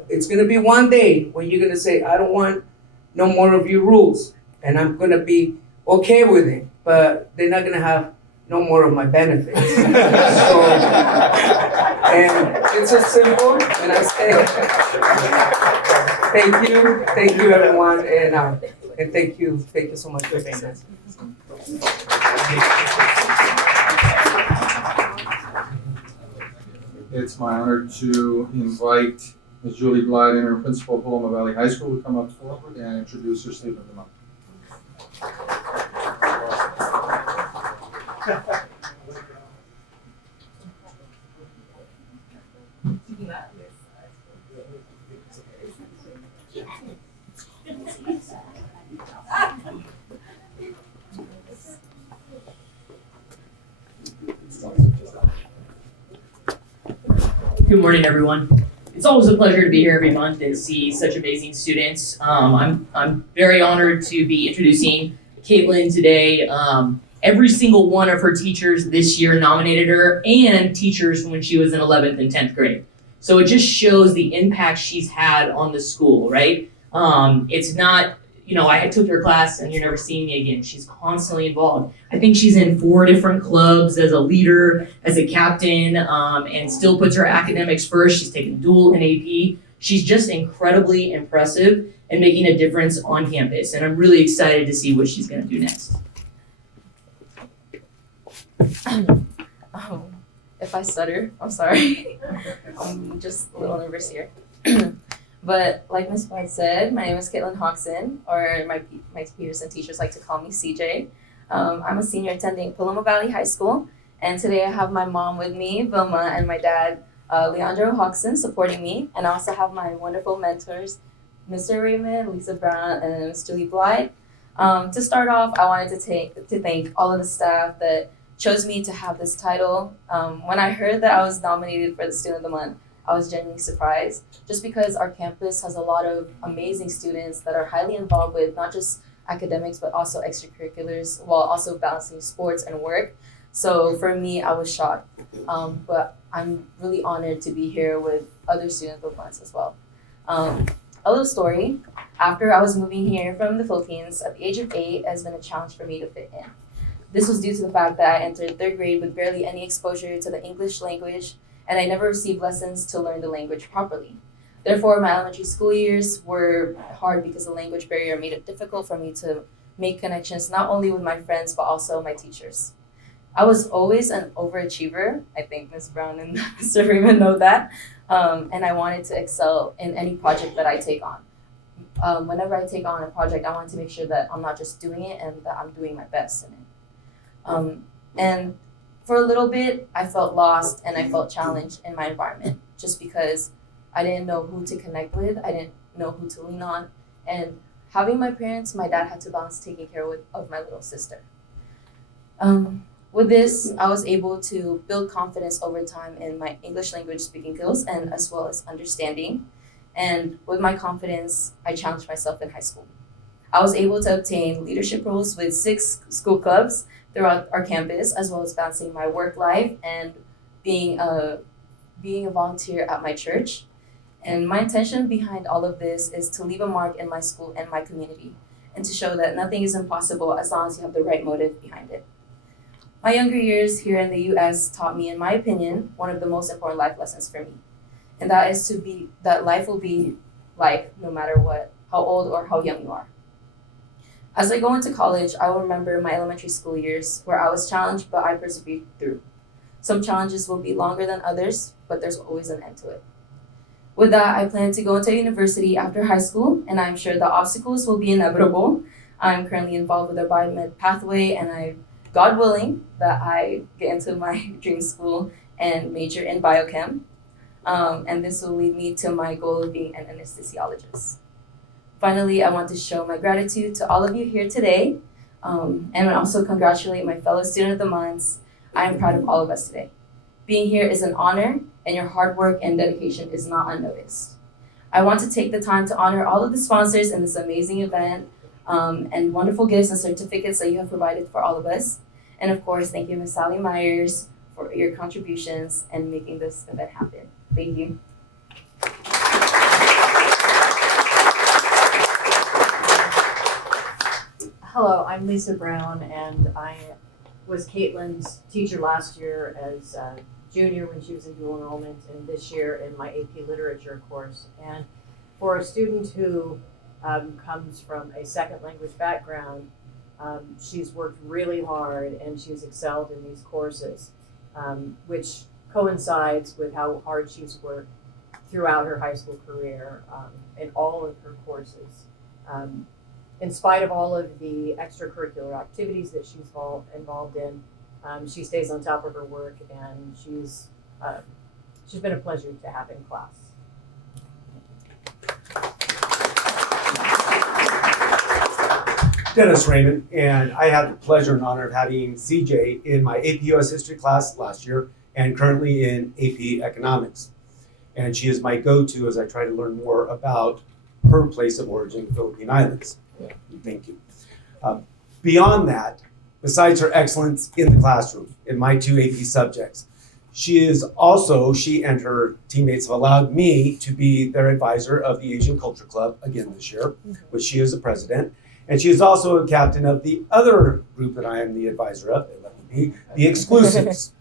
It's gonna be one day when you're gonna say, I don't want no more of your rules, and I'm gonna be okay with it, but they're not gonna have no more of my benefits. So, and it's as simple, and I say, thank you everyone, and thank you so much for being there. It's my honor to invite Ms. Julie Blyden, interim principal of Paloma Valley High School, to come up forward and introduce her student of the month. Good morning, everyone. It's always a pleasure to be here every month and see such amazing students. I'm very honored to be introducing Caitlin today. Every single one of her teachers this year nominated her, and teachers when she was in 11th and 10th grade. So it just shows the impact she's had on the school, right? It's not, I took her class and you're never seeing me again. She's constantly involved. I think she's in 4 different clubs as a leader, as a captain, and still puts her academics first. She's taken dual in AP. She's just incredibly impressive and making a difference on campus. And I'm really excited to see what she's going to do next. If I stutter, I'm sorry. I'm just a little nervous here. But like Ms. Bud said, my name is Caitlin Hodgson, or my Peterson teachers like to call me CJ. I'm a senior attending Paloma Valley High School, and today I have my mom with me, Vilma, and my dad, Leandro Hodgson, supporting me. And I also have my wonderful mentors, Mr. Raymond, Lisa Brown, and Ms. Julie Blythe. To start off, I wanted to thank all of the staff that chose me to have this title. When I heard that I was nominated for the Student of the Month, I was genuinely surprised, just because our campus has a lot of amazing students that are highly involved with not just academics, but also extracurriculars, while also balancing sports and work. So for me, I was shocked. But I'm really honored to be here with other Student of the Month as well. A little story. After I was moving here from the Philippines at the age of 8, it has been a challenge for me to fit in. This was due to the fact that I entered 3rd grade with barely any exposure to the English language, and I never received lessons to learn the language properly. Therefore, my elementary school years were hard because the language barrier made it difficult for me to make connections not only with my friends, but also my teachers. I was always an overachiever. I think Ms. Brown and Mr. Freeman know that. And I wanted to excel in any project that I take on. Whenever I take on a project, I want to make sure that I'm not just doing it and that I'm doing my best in it. And for a little bit, I felt lost and I felt challenged in my environment just because I didn't know who to connect with. I didn't know who to lean on. And having my parents, my dad had to balance taking care of my little sister. With this, I was able to build confidence over time in my English language speaking skills and as well as understanding. And with my confidence, I challenged myself in high school. I was able to obtain leadership roles with 6 school clubs throughout our campus, as well as balancing my work life and being a volunteer at my church. And my intention behind all of this is to leave a mark in my school and my community, and to show that nothing is impossible as long as you have the right motive behind it. My younger years here in the US taught me, in my opinion, one of the most important life lessons for me. And that is that life will be life no matter what, how old or how young you are. As I go into college, I will remember my elementary school years where I was challenged, but I persevered through. Some challenges will be longer than others, but there's always an end to it. With that, I plan to go into university after high school, and I'm sure the obstacles will be inevitable. I'm currently involved with a biomed pathway, and God willing, that I get into my dream school and major in biochem. And this will lead me to my goal of being an anesthesiologist. Finally, I want to show my gratitude to all of you here today, and also congratulate my fellow Student of the Month. I am proud of all of us today. Being here is an honor, and your hard work and dedication is not unnoticed. I want to take the time to honor all of the sponsors in this amazing event, and wonderful gifts and certificates that you have provided for all of us. And of course, thank you, Ms. Sally Myers, for your contributions and making this event happen. Thank you. Hello, I'm Lisa Brown, and I was Caitlin's teacher last year as a junior when she was in dual enrollment, and this year in my AP Literature course. And for a student who comes from a second language background, she's worked really hard and she's excelled in these courses, which coincides with how hard she's worked throughout her high school career in all of her courses. In spite of all of the extracurricular activities that she's involved in, she stays on top of her work, and she's been a pleasure to have in class. Dennis Raymond, and I had the pleasure and honor of having CJ in my AP US History class last year and currently in AP Economics. And she is my go-to as I try to learn more about her place of origin, the Philippine Islands. Thank you. Beyond that, besides her excellence in the classroom, in my 2 AP subjects, She and her teammates have allowed me to be their advisor of the Asian Culture Club again this year, which she is the president. And she is also a captain of the other group that I am the advisor of, the Exclusives.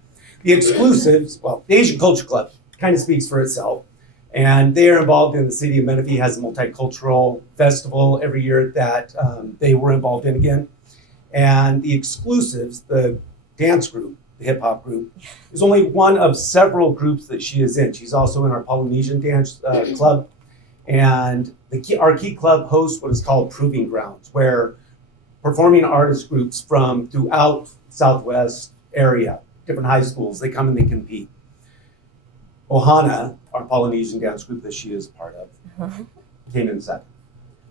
The Exclusives, well, the Asian Culture Club kind of speaks for itself. And they are involved in the city of Menifee has a multicultural festival every year that they were involved in again. And the Exclusives, the dance group, the hip hop group, is only one of several groups that she is in. She's also in our Polynesian dance club. And our key club hosts what is called Proving Grounds, where performing artist groups from throughout Southwest area, different high schools, they come and they compete. Ohana, our Polynesian dance group that she is a part of, came in second.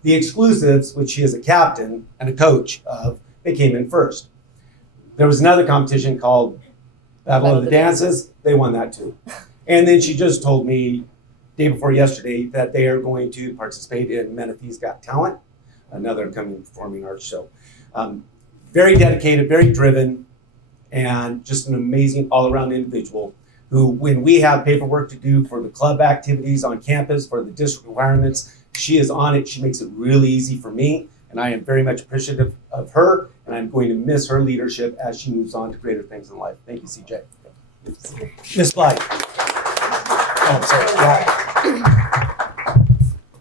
The Exclusives, which she is a captain and a coach of, they came in first. There was another competition called Battle of the Dances. They won that too. And then she just told me day before yesterday that they are going to participate in Menifee's Got Talent, another coming performing arts show. Very dedicated, very driven, and just an amazing all-around individual who, when we have paperwork to do for the club activities on campus, for the district requirements, she is on it. She makes it really easy for me, and I am very much appreciative of her, and I'm going to miss her leadership as she moves on to greater things in life. Thank you, CJ. Miss Blythe. Oh, I'm sorry.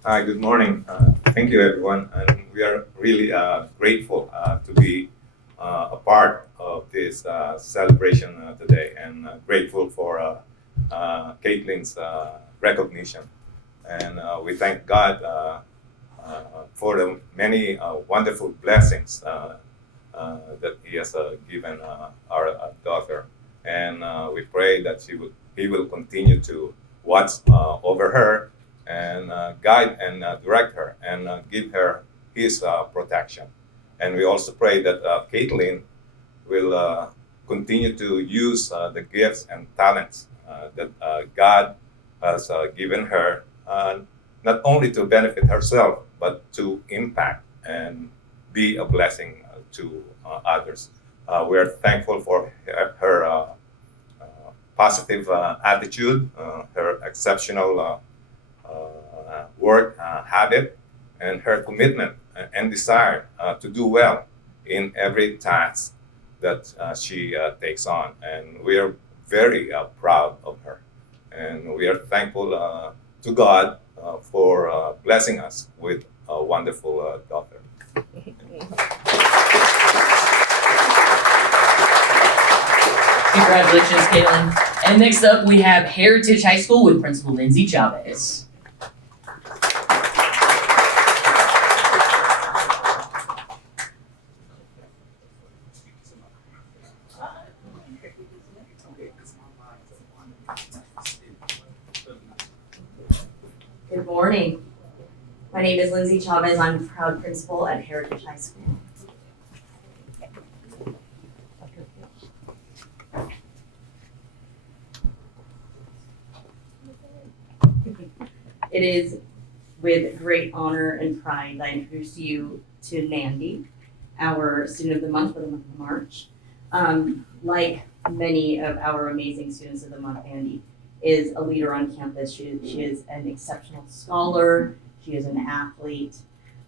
Hi, good morning. Thank you, everyone. And we are really grateful to be a part of this celebration today, and grateful for Caitlin's recognition. And we thank God for the many wonderful blessings that He has given our daughter. And we pray that He will continue to watch over her and guide and direct her and give her His protection. And we also pray that Caitlin will continue to use the gifts and talents that God has given her, not only to benefit herself, but to impact and be a blessing to others. We are thankful for her positive attitude, her exceptional work habit, and her commitment and desire to do well in every task that she takes on. And we are very proud of her. And we are thankful to God for blessing us with a wonderful daughter. Congratulations, Caitlin. And next up, we have Heritage High School with Principal Lindsay Chavez. Good morning. My name is Lindsay Chavez. I'm a proud principal at Heritage High School. It is with great honor and pride that I introduce you to Nandi, our student of the month for the month of March. Like many of our amazing students of the month, Nandi is a leader on campus. She is an exceptional scholar. She is an athlete.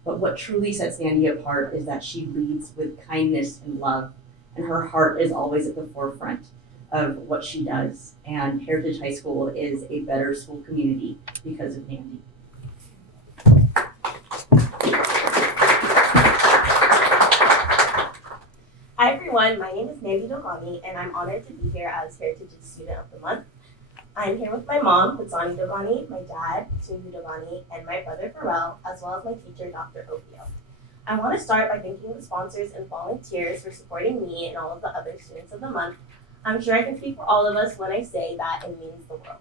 But what truly sets Nandi apart is that she leads with kindness and love, and her heart is always at the forefront of what she does. And Heritage High School is a better school community because of Nandi. Hi everyone, my name is Nandi Dogani, and I'm honored to be here as Heritage Student of the Month. I'm here with my mom, Patsani Dogani, my dad, Tundu Dogani, and my brother Pharrell, as well as my teacher, Dr. Opio. I want to start by thanking the sponsors and volunteers for supporting me and all of the other students of the month. I'm sure I can speak for all of us when I say that it means the world.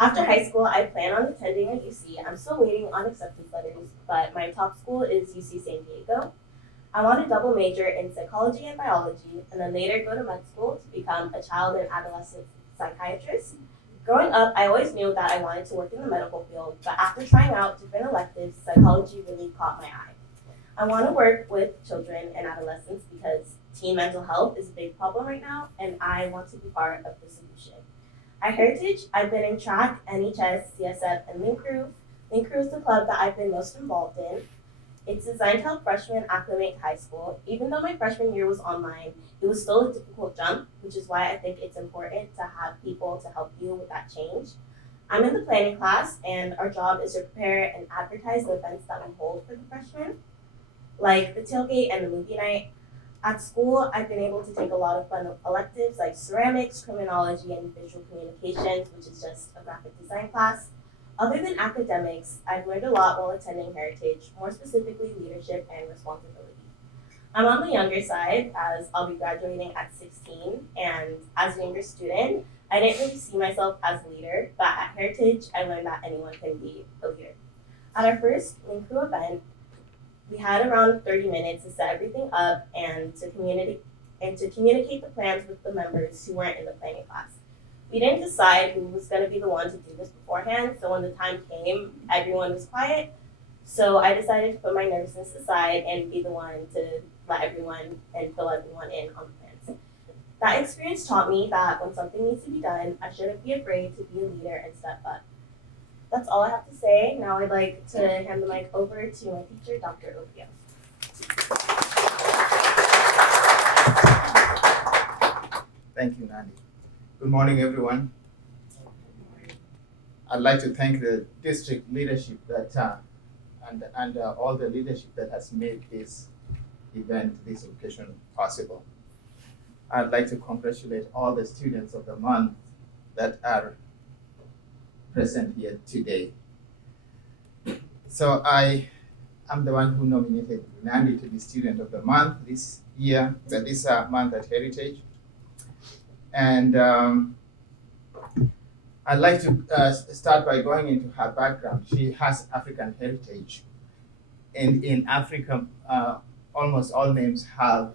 After high school, I plan on attending a UC. I'm still waiting on acceptance letters, but my top school is UC San Diego. I want to double major in psychology and biology, and then later go to med school to become a child and adolescent psychiatrist. Growing up, I always knew that I wanted to work in the medical field, but after trying out different electives, psychology really caught my eye. I want to work with children and adolescents because teen mental health is a big problem right now, and I want to be part of the solution. At Heritage, I've been in track, NHS, CSF, and Link Crew. Link Crew is the club that I've been most involved in. It's designed to help freshmen acclimate to high school. Even though my freshman year was online, it was still a difficult jump, which is why I think it's important to have people to help you with that change. I'm in the planning class, and our job is to prepare and advertise the events that we hold for the freshmen, like the tailgate and the movie night. At school, I've been able to take a lot of fun electives like ceramics, criminology, and visual communications, which is just a graphic design class. Other than academics, I've learned a lot while attending Heritage, more specifically leadership and responsibility. I'm on the younger side as I'll be graduating at 16, and as a younger student, I didn't really see myself as a leader, but at Heritage, I learned that anyone can be a leader. At our first Link Crew event, we had around 30 minutes to set everything up and to communicate the plans with the members who weren't in the planning class. We didn't decide who was going to be the one to do this beforehand, so when the time came, everyone was quiet. So I decided to put my nervousness aside and be the one to let everyone and fill everyone in on the plans. That experience taught me that when something needs to be done, I shouldn't be afraid to be a leader and step up. That's all I have to say. Now I'd like to hand the mic over to my teacher, Dr. Ovio. Thank you, Nandi. Good morning, everyone. I'd like to thank the district leadership that and all the leadership that has made this event, this occasion possible. I'd like to congratulate all the students of the month that are present here today. So I am the one who nominated Nandi to be Student of the Month this year, this month at Heritage. And I'd like to start by going into her background. She has African heritage. And in Africa, almost all names have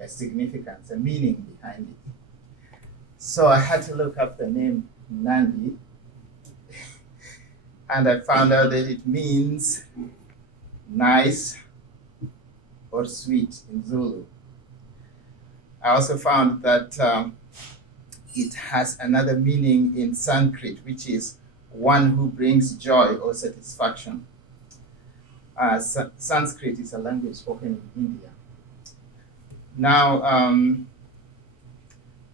a significance, a meaning behind it. So I had to look up the name Nandi, and I found out that it means nice or sweet in Zulu. I also found that it has another meaning in Sanskrit, which is one who brings joy or satisfaction. Sanskrit is a language spoken in India. Now,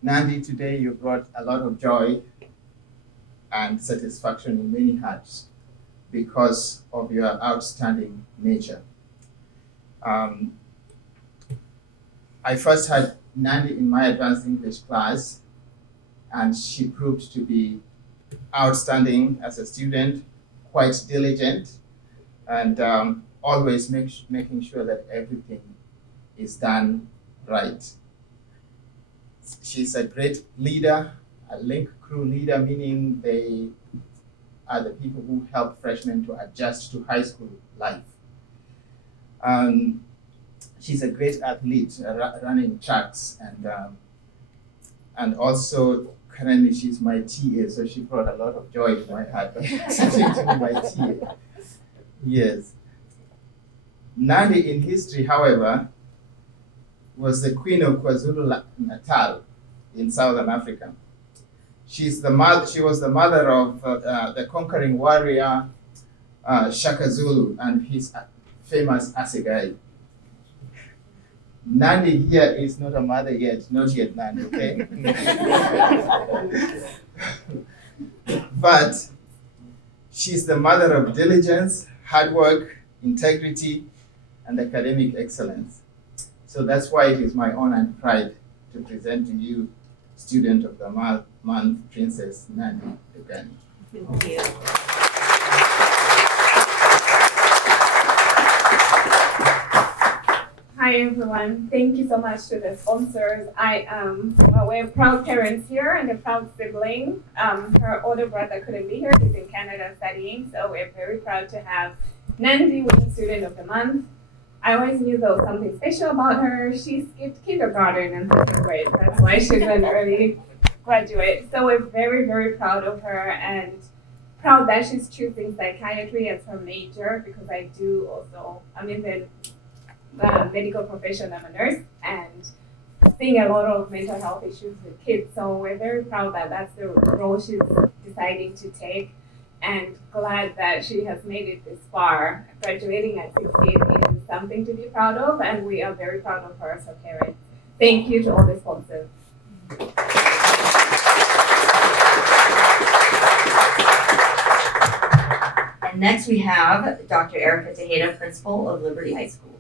Nandi, today you brought a lot of joy and satisfaction in many hearts because of your outstanding nature. I first had Nandi in my advanced English class, and she proved to be outstanding as a student, quite diligent, and always making sure that everything is done right. She's a great leader, a Link Crew leader, meaning they are the people who help freshmen to adjust to high school life. She's a great athlete, running tracks, and also currently she's my TA, so she brought a lot of joy to my heart by teaching to be my TA. Yes. Nandi in history, however, was the queen of KwaZulu-Natal in Southern Africa. She was the mother of the conquering warrior Shaka Zulu and his famous Assegai. Nandi here is not a mother yet, not yet Nandi, okay? But she's the mother of diligence, hard work, integrity, and academic excellence. So that's why it is my honor and pride to present to you Student of the Month, Princess Nandi Dugani. Thank you. Hi everyone, thank you so much to the sponsors. We're proud parents here and a proud sibling. Her older brother couldn't be here, he's in Canada studying, so we're very proud to have Nandi winning Student of the Month. I always knew there was something special about her. She skipped kindergarten and second grade, that's why she's an early graduate. So we're very, very proud of her, and proud that she's choosing psychiatry as her major because I do also, I'm in the medical profession, I'm a nurse, and seeing a lot of mental health issues with kids. So we're very proud that that's the role she's deciding to take, and glad that she has made it this far. Graduating at 16 is something to be proud of, and we are very proud of her as a parent. Thank you to all the sponsors. And next we have Dr. Erica Tejeda, Principal of Liberty High School.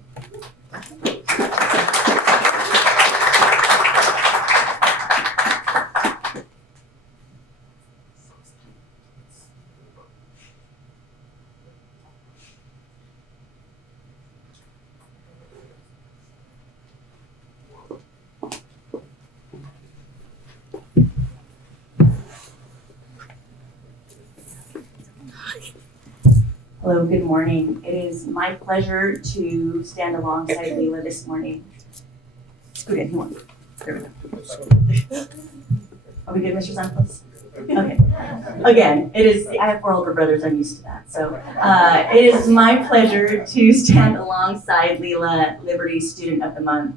Hello, good morning. It is my pleasure to stand alongside Leila this morning. Scoot in, there we go. Are we good, Mr. Santos? Okay. Again, I have 4 older brothers, I'm used to that. So it is my pleasure to stand alongside Leila, Liberty Student of the Month,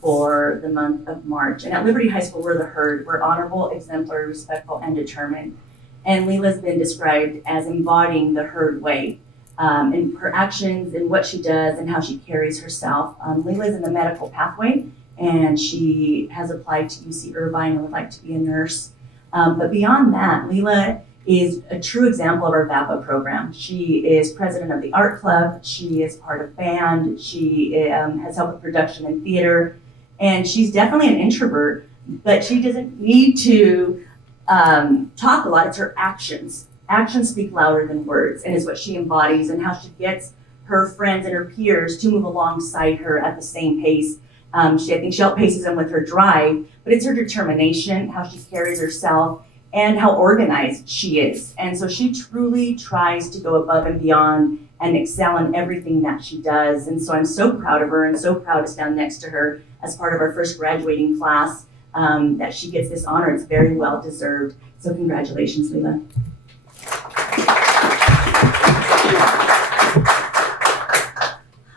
for the month of March. And at Liberty High School, we're the herd. We're honorable, exemplary, respectful, and determined. And Leila's been described as embodying the herd way in her actions and what she does and how she carries herself. Leila's in the medical pathway, and she has applied to UC Irvine and would like to be a nurse. But beyond that, Leila is a true example of our VAPA program. She is president of the art club. She is part of band. She has helped with production and theater. And she's definitely an introvert, but she doesn't need to talk a lot. It's her actions. Actions speak louder than words, and is what she embodies and how she gets her friends and her peers to move alongside her at the same pace. I think she outpaces them with her drive, but it's her determination, how she carries herself, and how organized she is. And so she truly tries to go above and beyond and excel in everything that she does. And so I'm so proud of her and so proud to stand next to her as part of our first graduating class. That she gets this honor. It's very well deserved. So congratulations, Leila.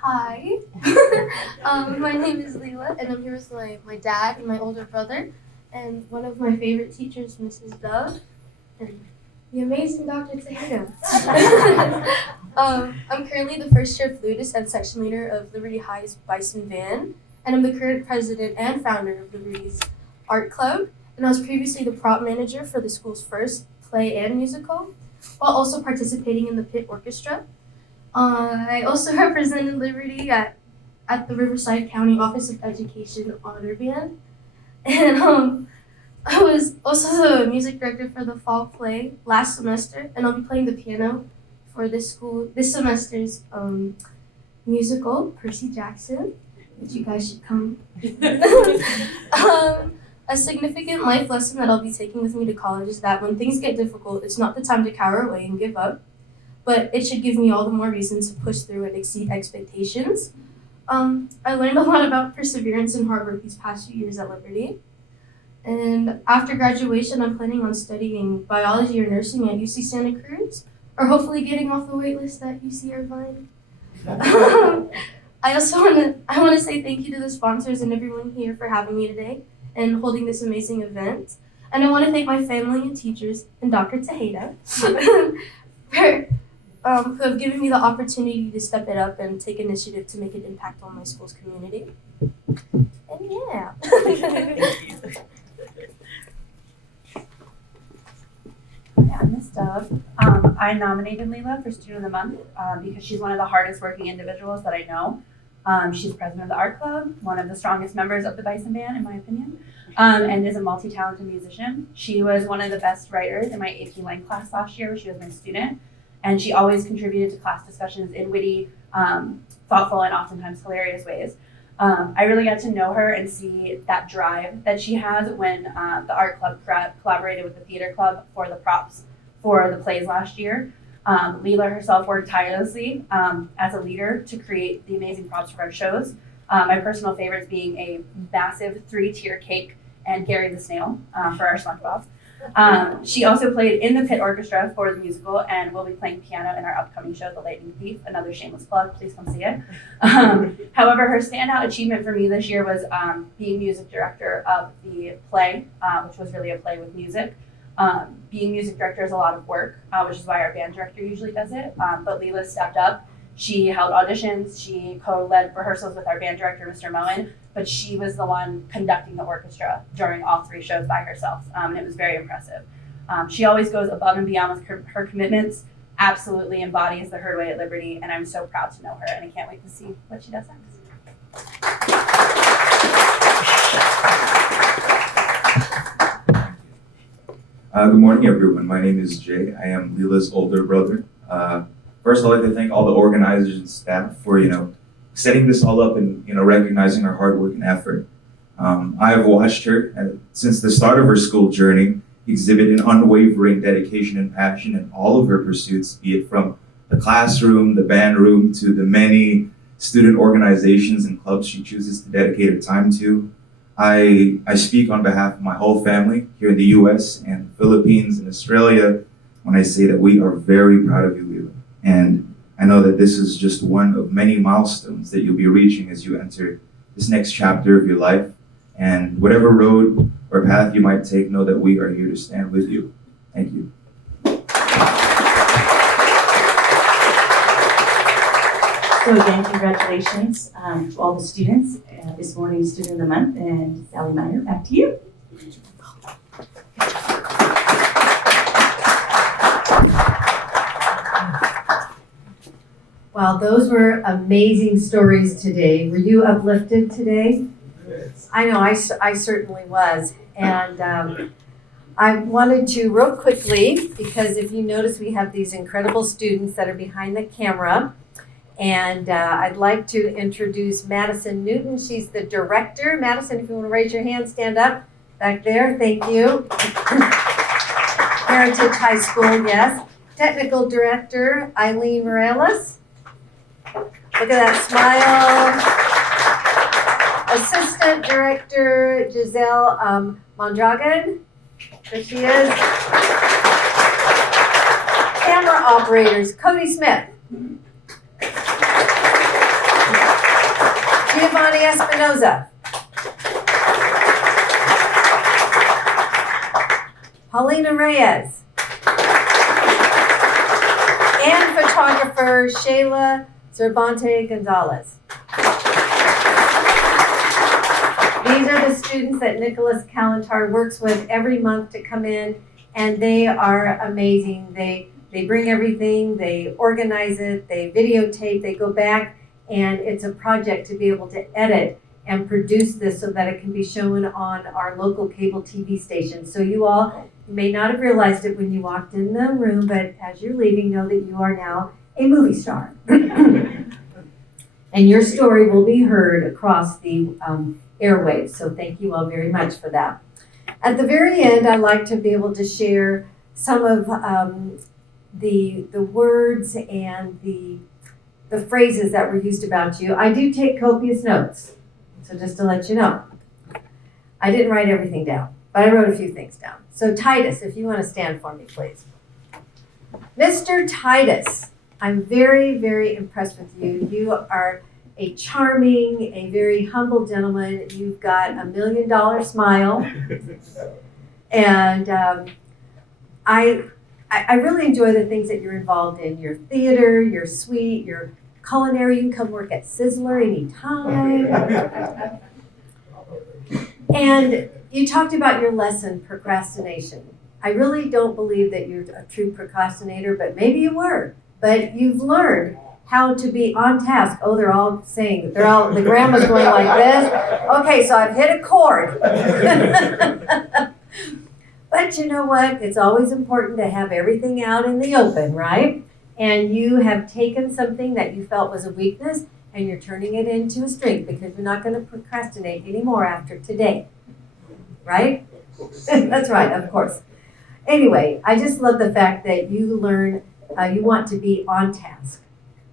Hi, my name is Leila, and I'm here with my dad and my older brother, and one of my favorite teachers, Mrs. Dove, and the amazing Dr. Tejeda. I'm currently the first year flutist and section leader of Liberty High's Bison Band, and I'm the current president and founder of Liberty's Art Club, and I was previously the prop manager for the school's first play and musical, while also participating in the pit orchestra. I also represented Liberty at the Riverside County Office of Education Honor Band, and I was also the music director for the fall play last semester, and I'll be playing the piano for this semester's musical, Percy Jackson, which you guys should come. A significant life lesson that I'll be taking with me to college is that when things get difficult, it's not the time to cower away and give up, but it should give me all the more reasons to push through and exceed expectations. I learned a lot about perseverance and hard work these past few years at Liberty. And after graduation, I'm planning on studying biology or nursing at UC Santa Cruz, or hopefully getting off the wait list at UC Irvine. I also want to say thank you to the sponsors and everyone here for having me today and holding this amazing event. And I want to thank my family and teachers and Dr. Tejeda who have given me the opportunity to step it up and take initiative to make an impact on my school's community. And yeah. Yeah, Ms. Dove. I nominated Leila for Student of the Month because she's one of the hardest working individuals that I know. She's president of the art club, one of the strongest members of the Bison Band, in my opinion, and is a multi-talented musician. She was one of the best writers in my AP Lang class last year, where she was my student, and she always contributed to class discussions in witty, thoughtful, and oftentimes hilarious ways. I really got to know her and see that drive that she has when the art club collaborated with the theater club for the props for the plays last year. Leila herself worked tirelessly as a leader to create the amazing props for our shows. My personal favorites being a massive 3-tier cake and Gary the Snail for our SpongeBob. She also played in the pit orchestra for the musical and will be playing piano in our upcoming show, The Lightning Thief. Another shameless plug, please come see it. However, her standout achievement for me this year was being music director of the play, which was really a play with music. Being music director is a lot of work, which is why our band director usually does it. But Leela stepped up. She held auditions. She co-led rehearsals with our band director, Mr. Moen, but she was the one conducting the orchestra during all 3 shows by herself, and it was very impressive. She always goes above and beyond with her commitments, absolutely embodies the Herd Way at Liberty, and I'm so proud to know her, and I can't wait to see what she does next. Good morning, everyone. My name is Jay. I am Leela's older brother. First, I'd like to thank all the organizers and staff for, setting this all up and, recognizing our hard work and effort. I have watched her since the start of her school journey exhibit an unwavering dedication and passion in all of her pursuits, be it from the classroom, the band room, to the many student organizations and clubs she chooses to dedicate her time to. I speak on behalf of my whole family here in the US and Philippines and Australia when I say that we are very proud of you, Leela. And I know that this is just one of many milestones that you'll be reaching as you enter this next chapter of your life. And whatever road or path you might take, know that we are here to stand with you. Thank you. So again, congratulations to all the students. This morning's Student of the Month, and Sally Meyer, back to you. Wow, those were amazing stories today. Were you uplifted today? I know, I certainly was. And I wanted to real quickly, because if you notice, we have these incredible students that are behind the camera. And I'd like to introduce Madison Newton. She's the director. Madison, if you want to raise your hand, stand up back there. Thank you. Heritage High School, yes. Technical director, Eileen Morales. Look at that smile. Assistant director, Giselle Mondragon. There she is. Camera operators, Cody Smith. Giovanni Espinoza. Paulina Reyes. And photographer Shayla Cervante Gonzalez. These are the students that Nicholas Kalantar works with every month to come in, and they are amazing. They bring everything, they organize it, they videotape, they go back, and it's a project to be able to edit and produce this so that it can be shown on our local cable TV station. So you all may not have realized it when you walked in the room, but as you're leaving, know that you are now a movie star. And your story will be heard across the airwaves. So thank you all very much for that. At the very end, I'd like to be able to share some of the words and the phrases that were used about you. I do take copious notes, so just to let you know. I didn't write everything down, but I wrote a few things down. So Titus, if you want to stand for me, please. Mr. Titus, I'm very, very impressed with you. You are a charming, a very humble gentleman. You've got $1 million smile. And I really enjoy the things that you're involved in. Your theater, your suite, your culinary. You can come work at Sizzler anytime. And you talked about your lesson, procrastination. I really don't believe that you're a true procrastinator, but maybe you were. But you've learned how to be on task. Oh, they're all saying, the grandma's going like this. Okay, so I've hit a chord. But you know what? It's always important to have everything out in the open, right? And you have taken something that you felt was a weakness and you're turning it into a strength because you're not going to procrastinate anymore after today. Right? That's right, of course. Anyway, I just love the fact that you learn, you want to be on task.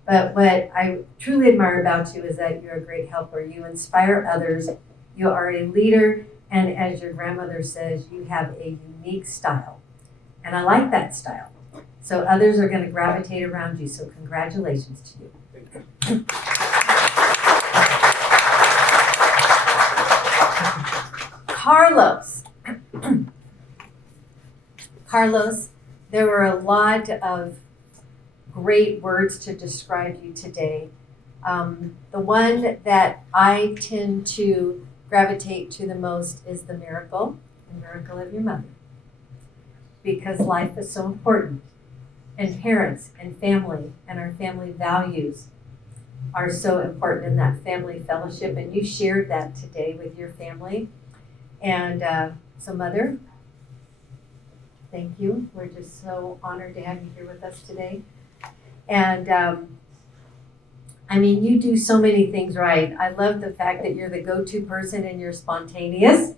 But what I truly admire about you is that you're a great helper. You inspire others. You are a leader. And as your grandmother says, you have a unique style. And I like that style. So others are going to gravitate around you. So congratulations to you. Carlos. Carlos, there were a lot of great words to describe you today. The one that I tend to gravitate to the most is the miracle of your mother. Because life is so important. And parents and family and our family values are so important in that family fellowship. And you shared that today with your family. And so Mother, thank you. We're just so honored to have you here with us today. And I mean, you do so many things right. I love the fact that you're the go-to person and you're spontaneous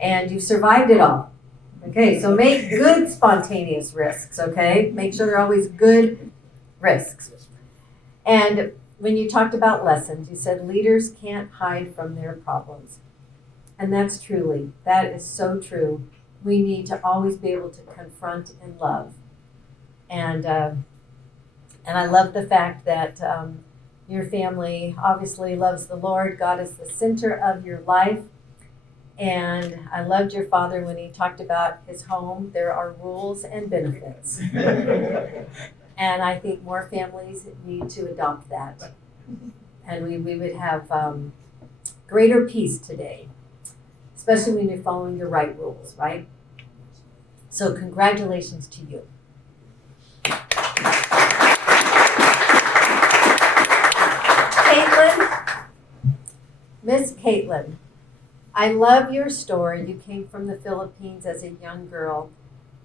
and you've survived it all. Okay, so make good spontaneous risks, okay? Make sure they're always good risks. And when you talked about lessons, you said leaders can't hide from their problems. And that is so true. We need to always be able to confront and love. And I love the fact that your family obviously loves the Lord. God is the center of your life. And I loved your father when he talked about his home. There are rules and benefits. And I think more families need to adopt that. And we would have greater peace today, especially when you're following the right rules, right? So congratulations to you. Caitlin, Miss Caitlin, I love your story. You came from the Philippines as a young girl,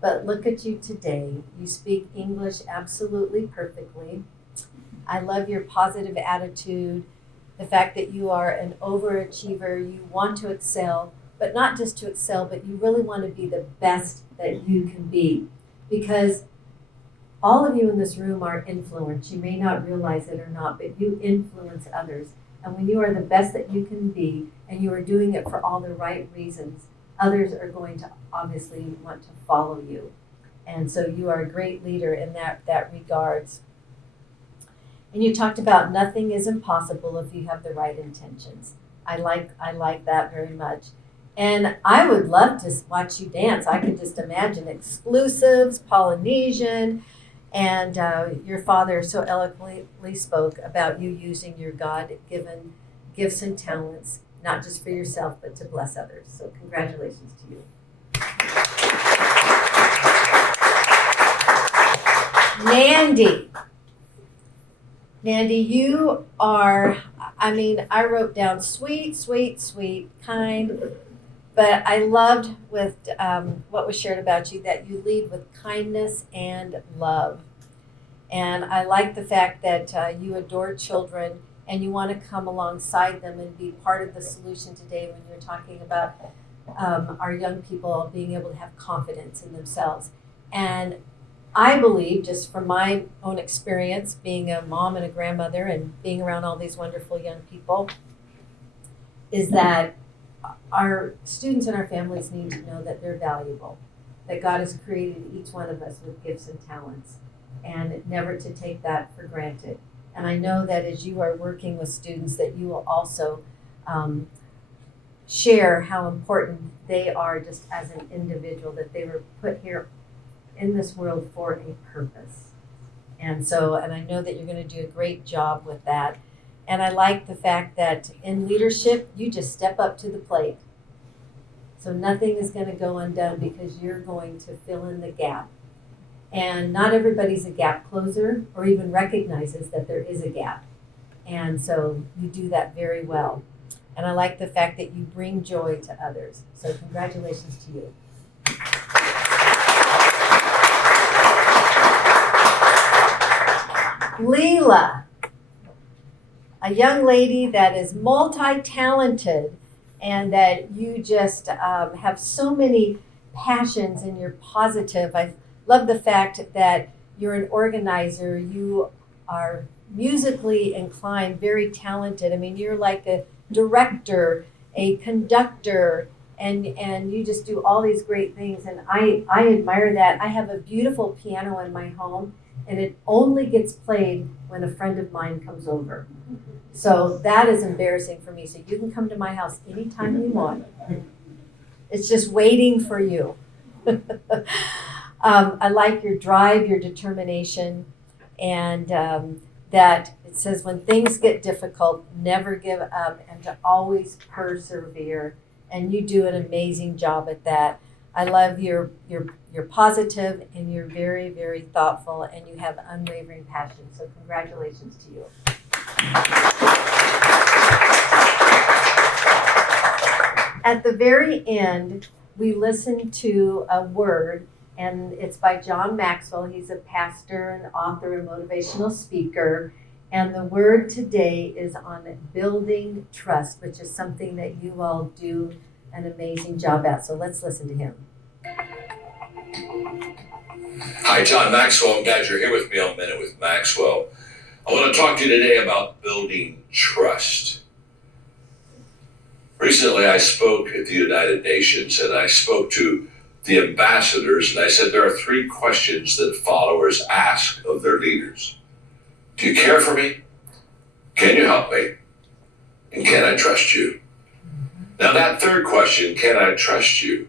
but look at you today. You speak English absolutely perfectly. I love your positive attitude, the fact that you are an overachiever. You want to excel, but not just to excel, but you really want to be the best that you can be. Because all of you in this room are influenced. You may not realize it or not, but you influence others. And when you are the best that you can be, and you are doing it for all the right reasons, others are going to obviously want to follow you. And so you are a great leader in that regards. And you talked about nothing is impossible if you have the right intentions. I like that very much. And I would love to watch you dance. I could just imagine exclusives, Polynesian, and your father so eloquently spoke about you using your God-given gifts and talents, not just for yourself, but to bless others. So congratulations to you. Nandy, you are, I wrote down sweet, sweet, sweet, kind, but I loved with what was shared about you, that you lead with kindness and love. And I like the fact that you adore children and you want to come alongside them and be part of the solution today when you're talking about our young people being able to have confidence in themselves. And I believe, just from my own experience, being a mom and a grandmother and being around all these wonderful young people, is that our students and our families need to know that they're valuable, that God has created each one of us with gifts and talents, and never to take that for granted. And I know that as you are working with students, that you will also share how important they are just as an individual, that they were put here in this world for a purpose. And I know that you're going to do a great job with that. And I like the fact that in leadership, you just step up to the plate. So nothing is going to go undone because you're going to fill in the gap. And not everybody's a gap closer or even recognizes that there is a gap. And so you do that very well. And I like the fact that you bring joy to others. So congratulations to you. Leela, a young lady that is multi-talented and that you just have so many passions and you're positive. I love the fact that you're an organizer. You are musically inclined, very talented. I mean, you're like a director, a conductor, and you just do all these great things, and I admire that. I have a beautiful piano in my home, and it only gets played when a friend of mine comes over. So that is embarrassing for me. So you can come to my house anytime you want. It's just waiting for you. I like your drive, your determination, and that it says when things get difficult, never give up and to always persevere. And you do an amazing job at that. I love you're positive and you're very, very thoughtful and you have unwavering passion. So congratulations to you. At the very end, we listened to a word, and it's by John Maxwell. He's a pastor and author and motivational speaker. And the word today is on building trust, which is something that you all do an amazing job at. So let's listen to him. Hi, John Maxwell. I'm glad you're here with me on Minute with Maxwell. I want to talk to you today about building trust. Recently, I spoke at the United Nations, and I spoke to the ambassadors, and I said there are 3 questions that followers ask of their leaders. Do you care for me? Can you help me? And can I trust you? Now that 3rd question, can I trust you?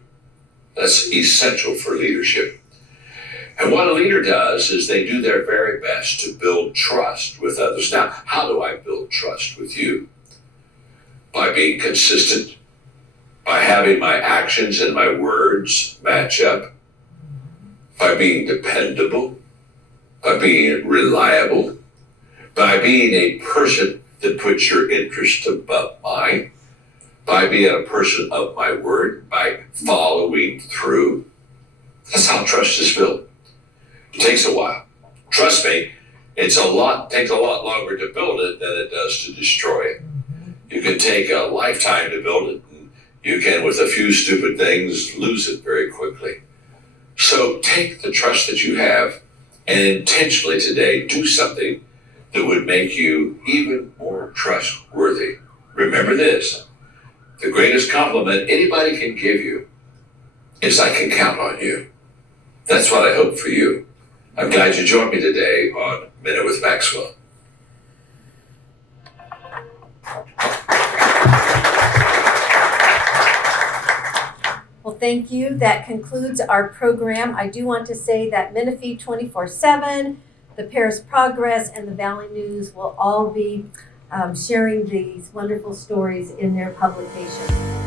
That's essential for leadership. And what a leader does is they do their very best to build trust with others. Now, how do I build trust with you? By being consistent, by having my actions and my words match up, by being dependable, by being reliable, by being a person that puts your interest above mine, by being a person of my word, by following through. That's how trust is built. It takes a while. Trust me, takes a lot longer to build it than it does to destroy it. You can take a lifetime to build it, and you can, with a few stupid things, lose it very quickly. So take the trust that you have and intentionally today do something that would make you even more trustworthy. Remember this, the greatest compliment anybody can give you is I can count on you. That's what I hope for you. I'm glad you joined me today on Minute with Maxwell. Well, thank you. That concludes our program. I do want to say that Menifee 24/7, the Paris Progress, and the Valley News will all be sharing these wonderful stories in their publications.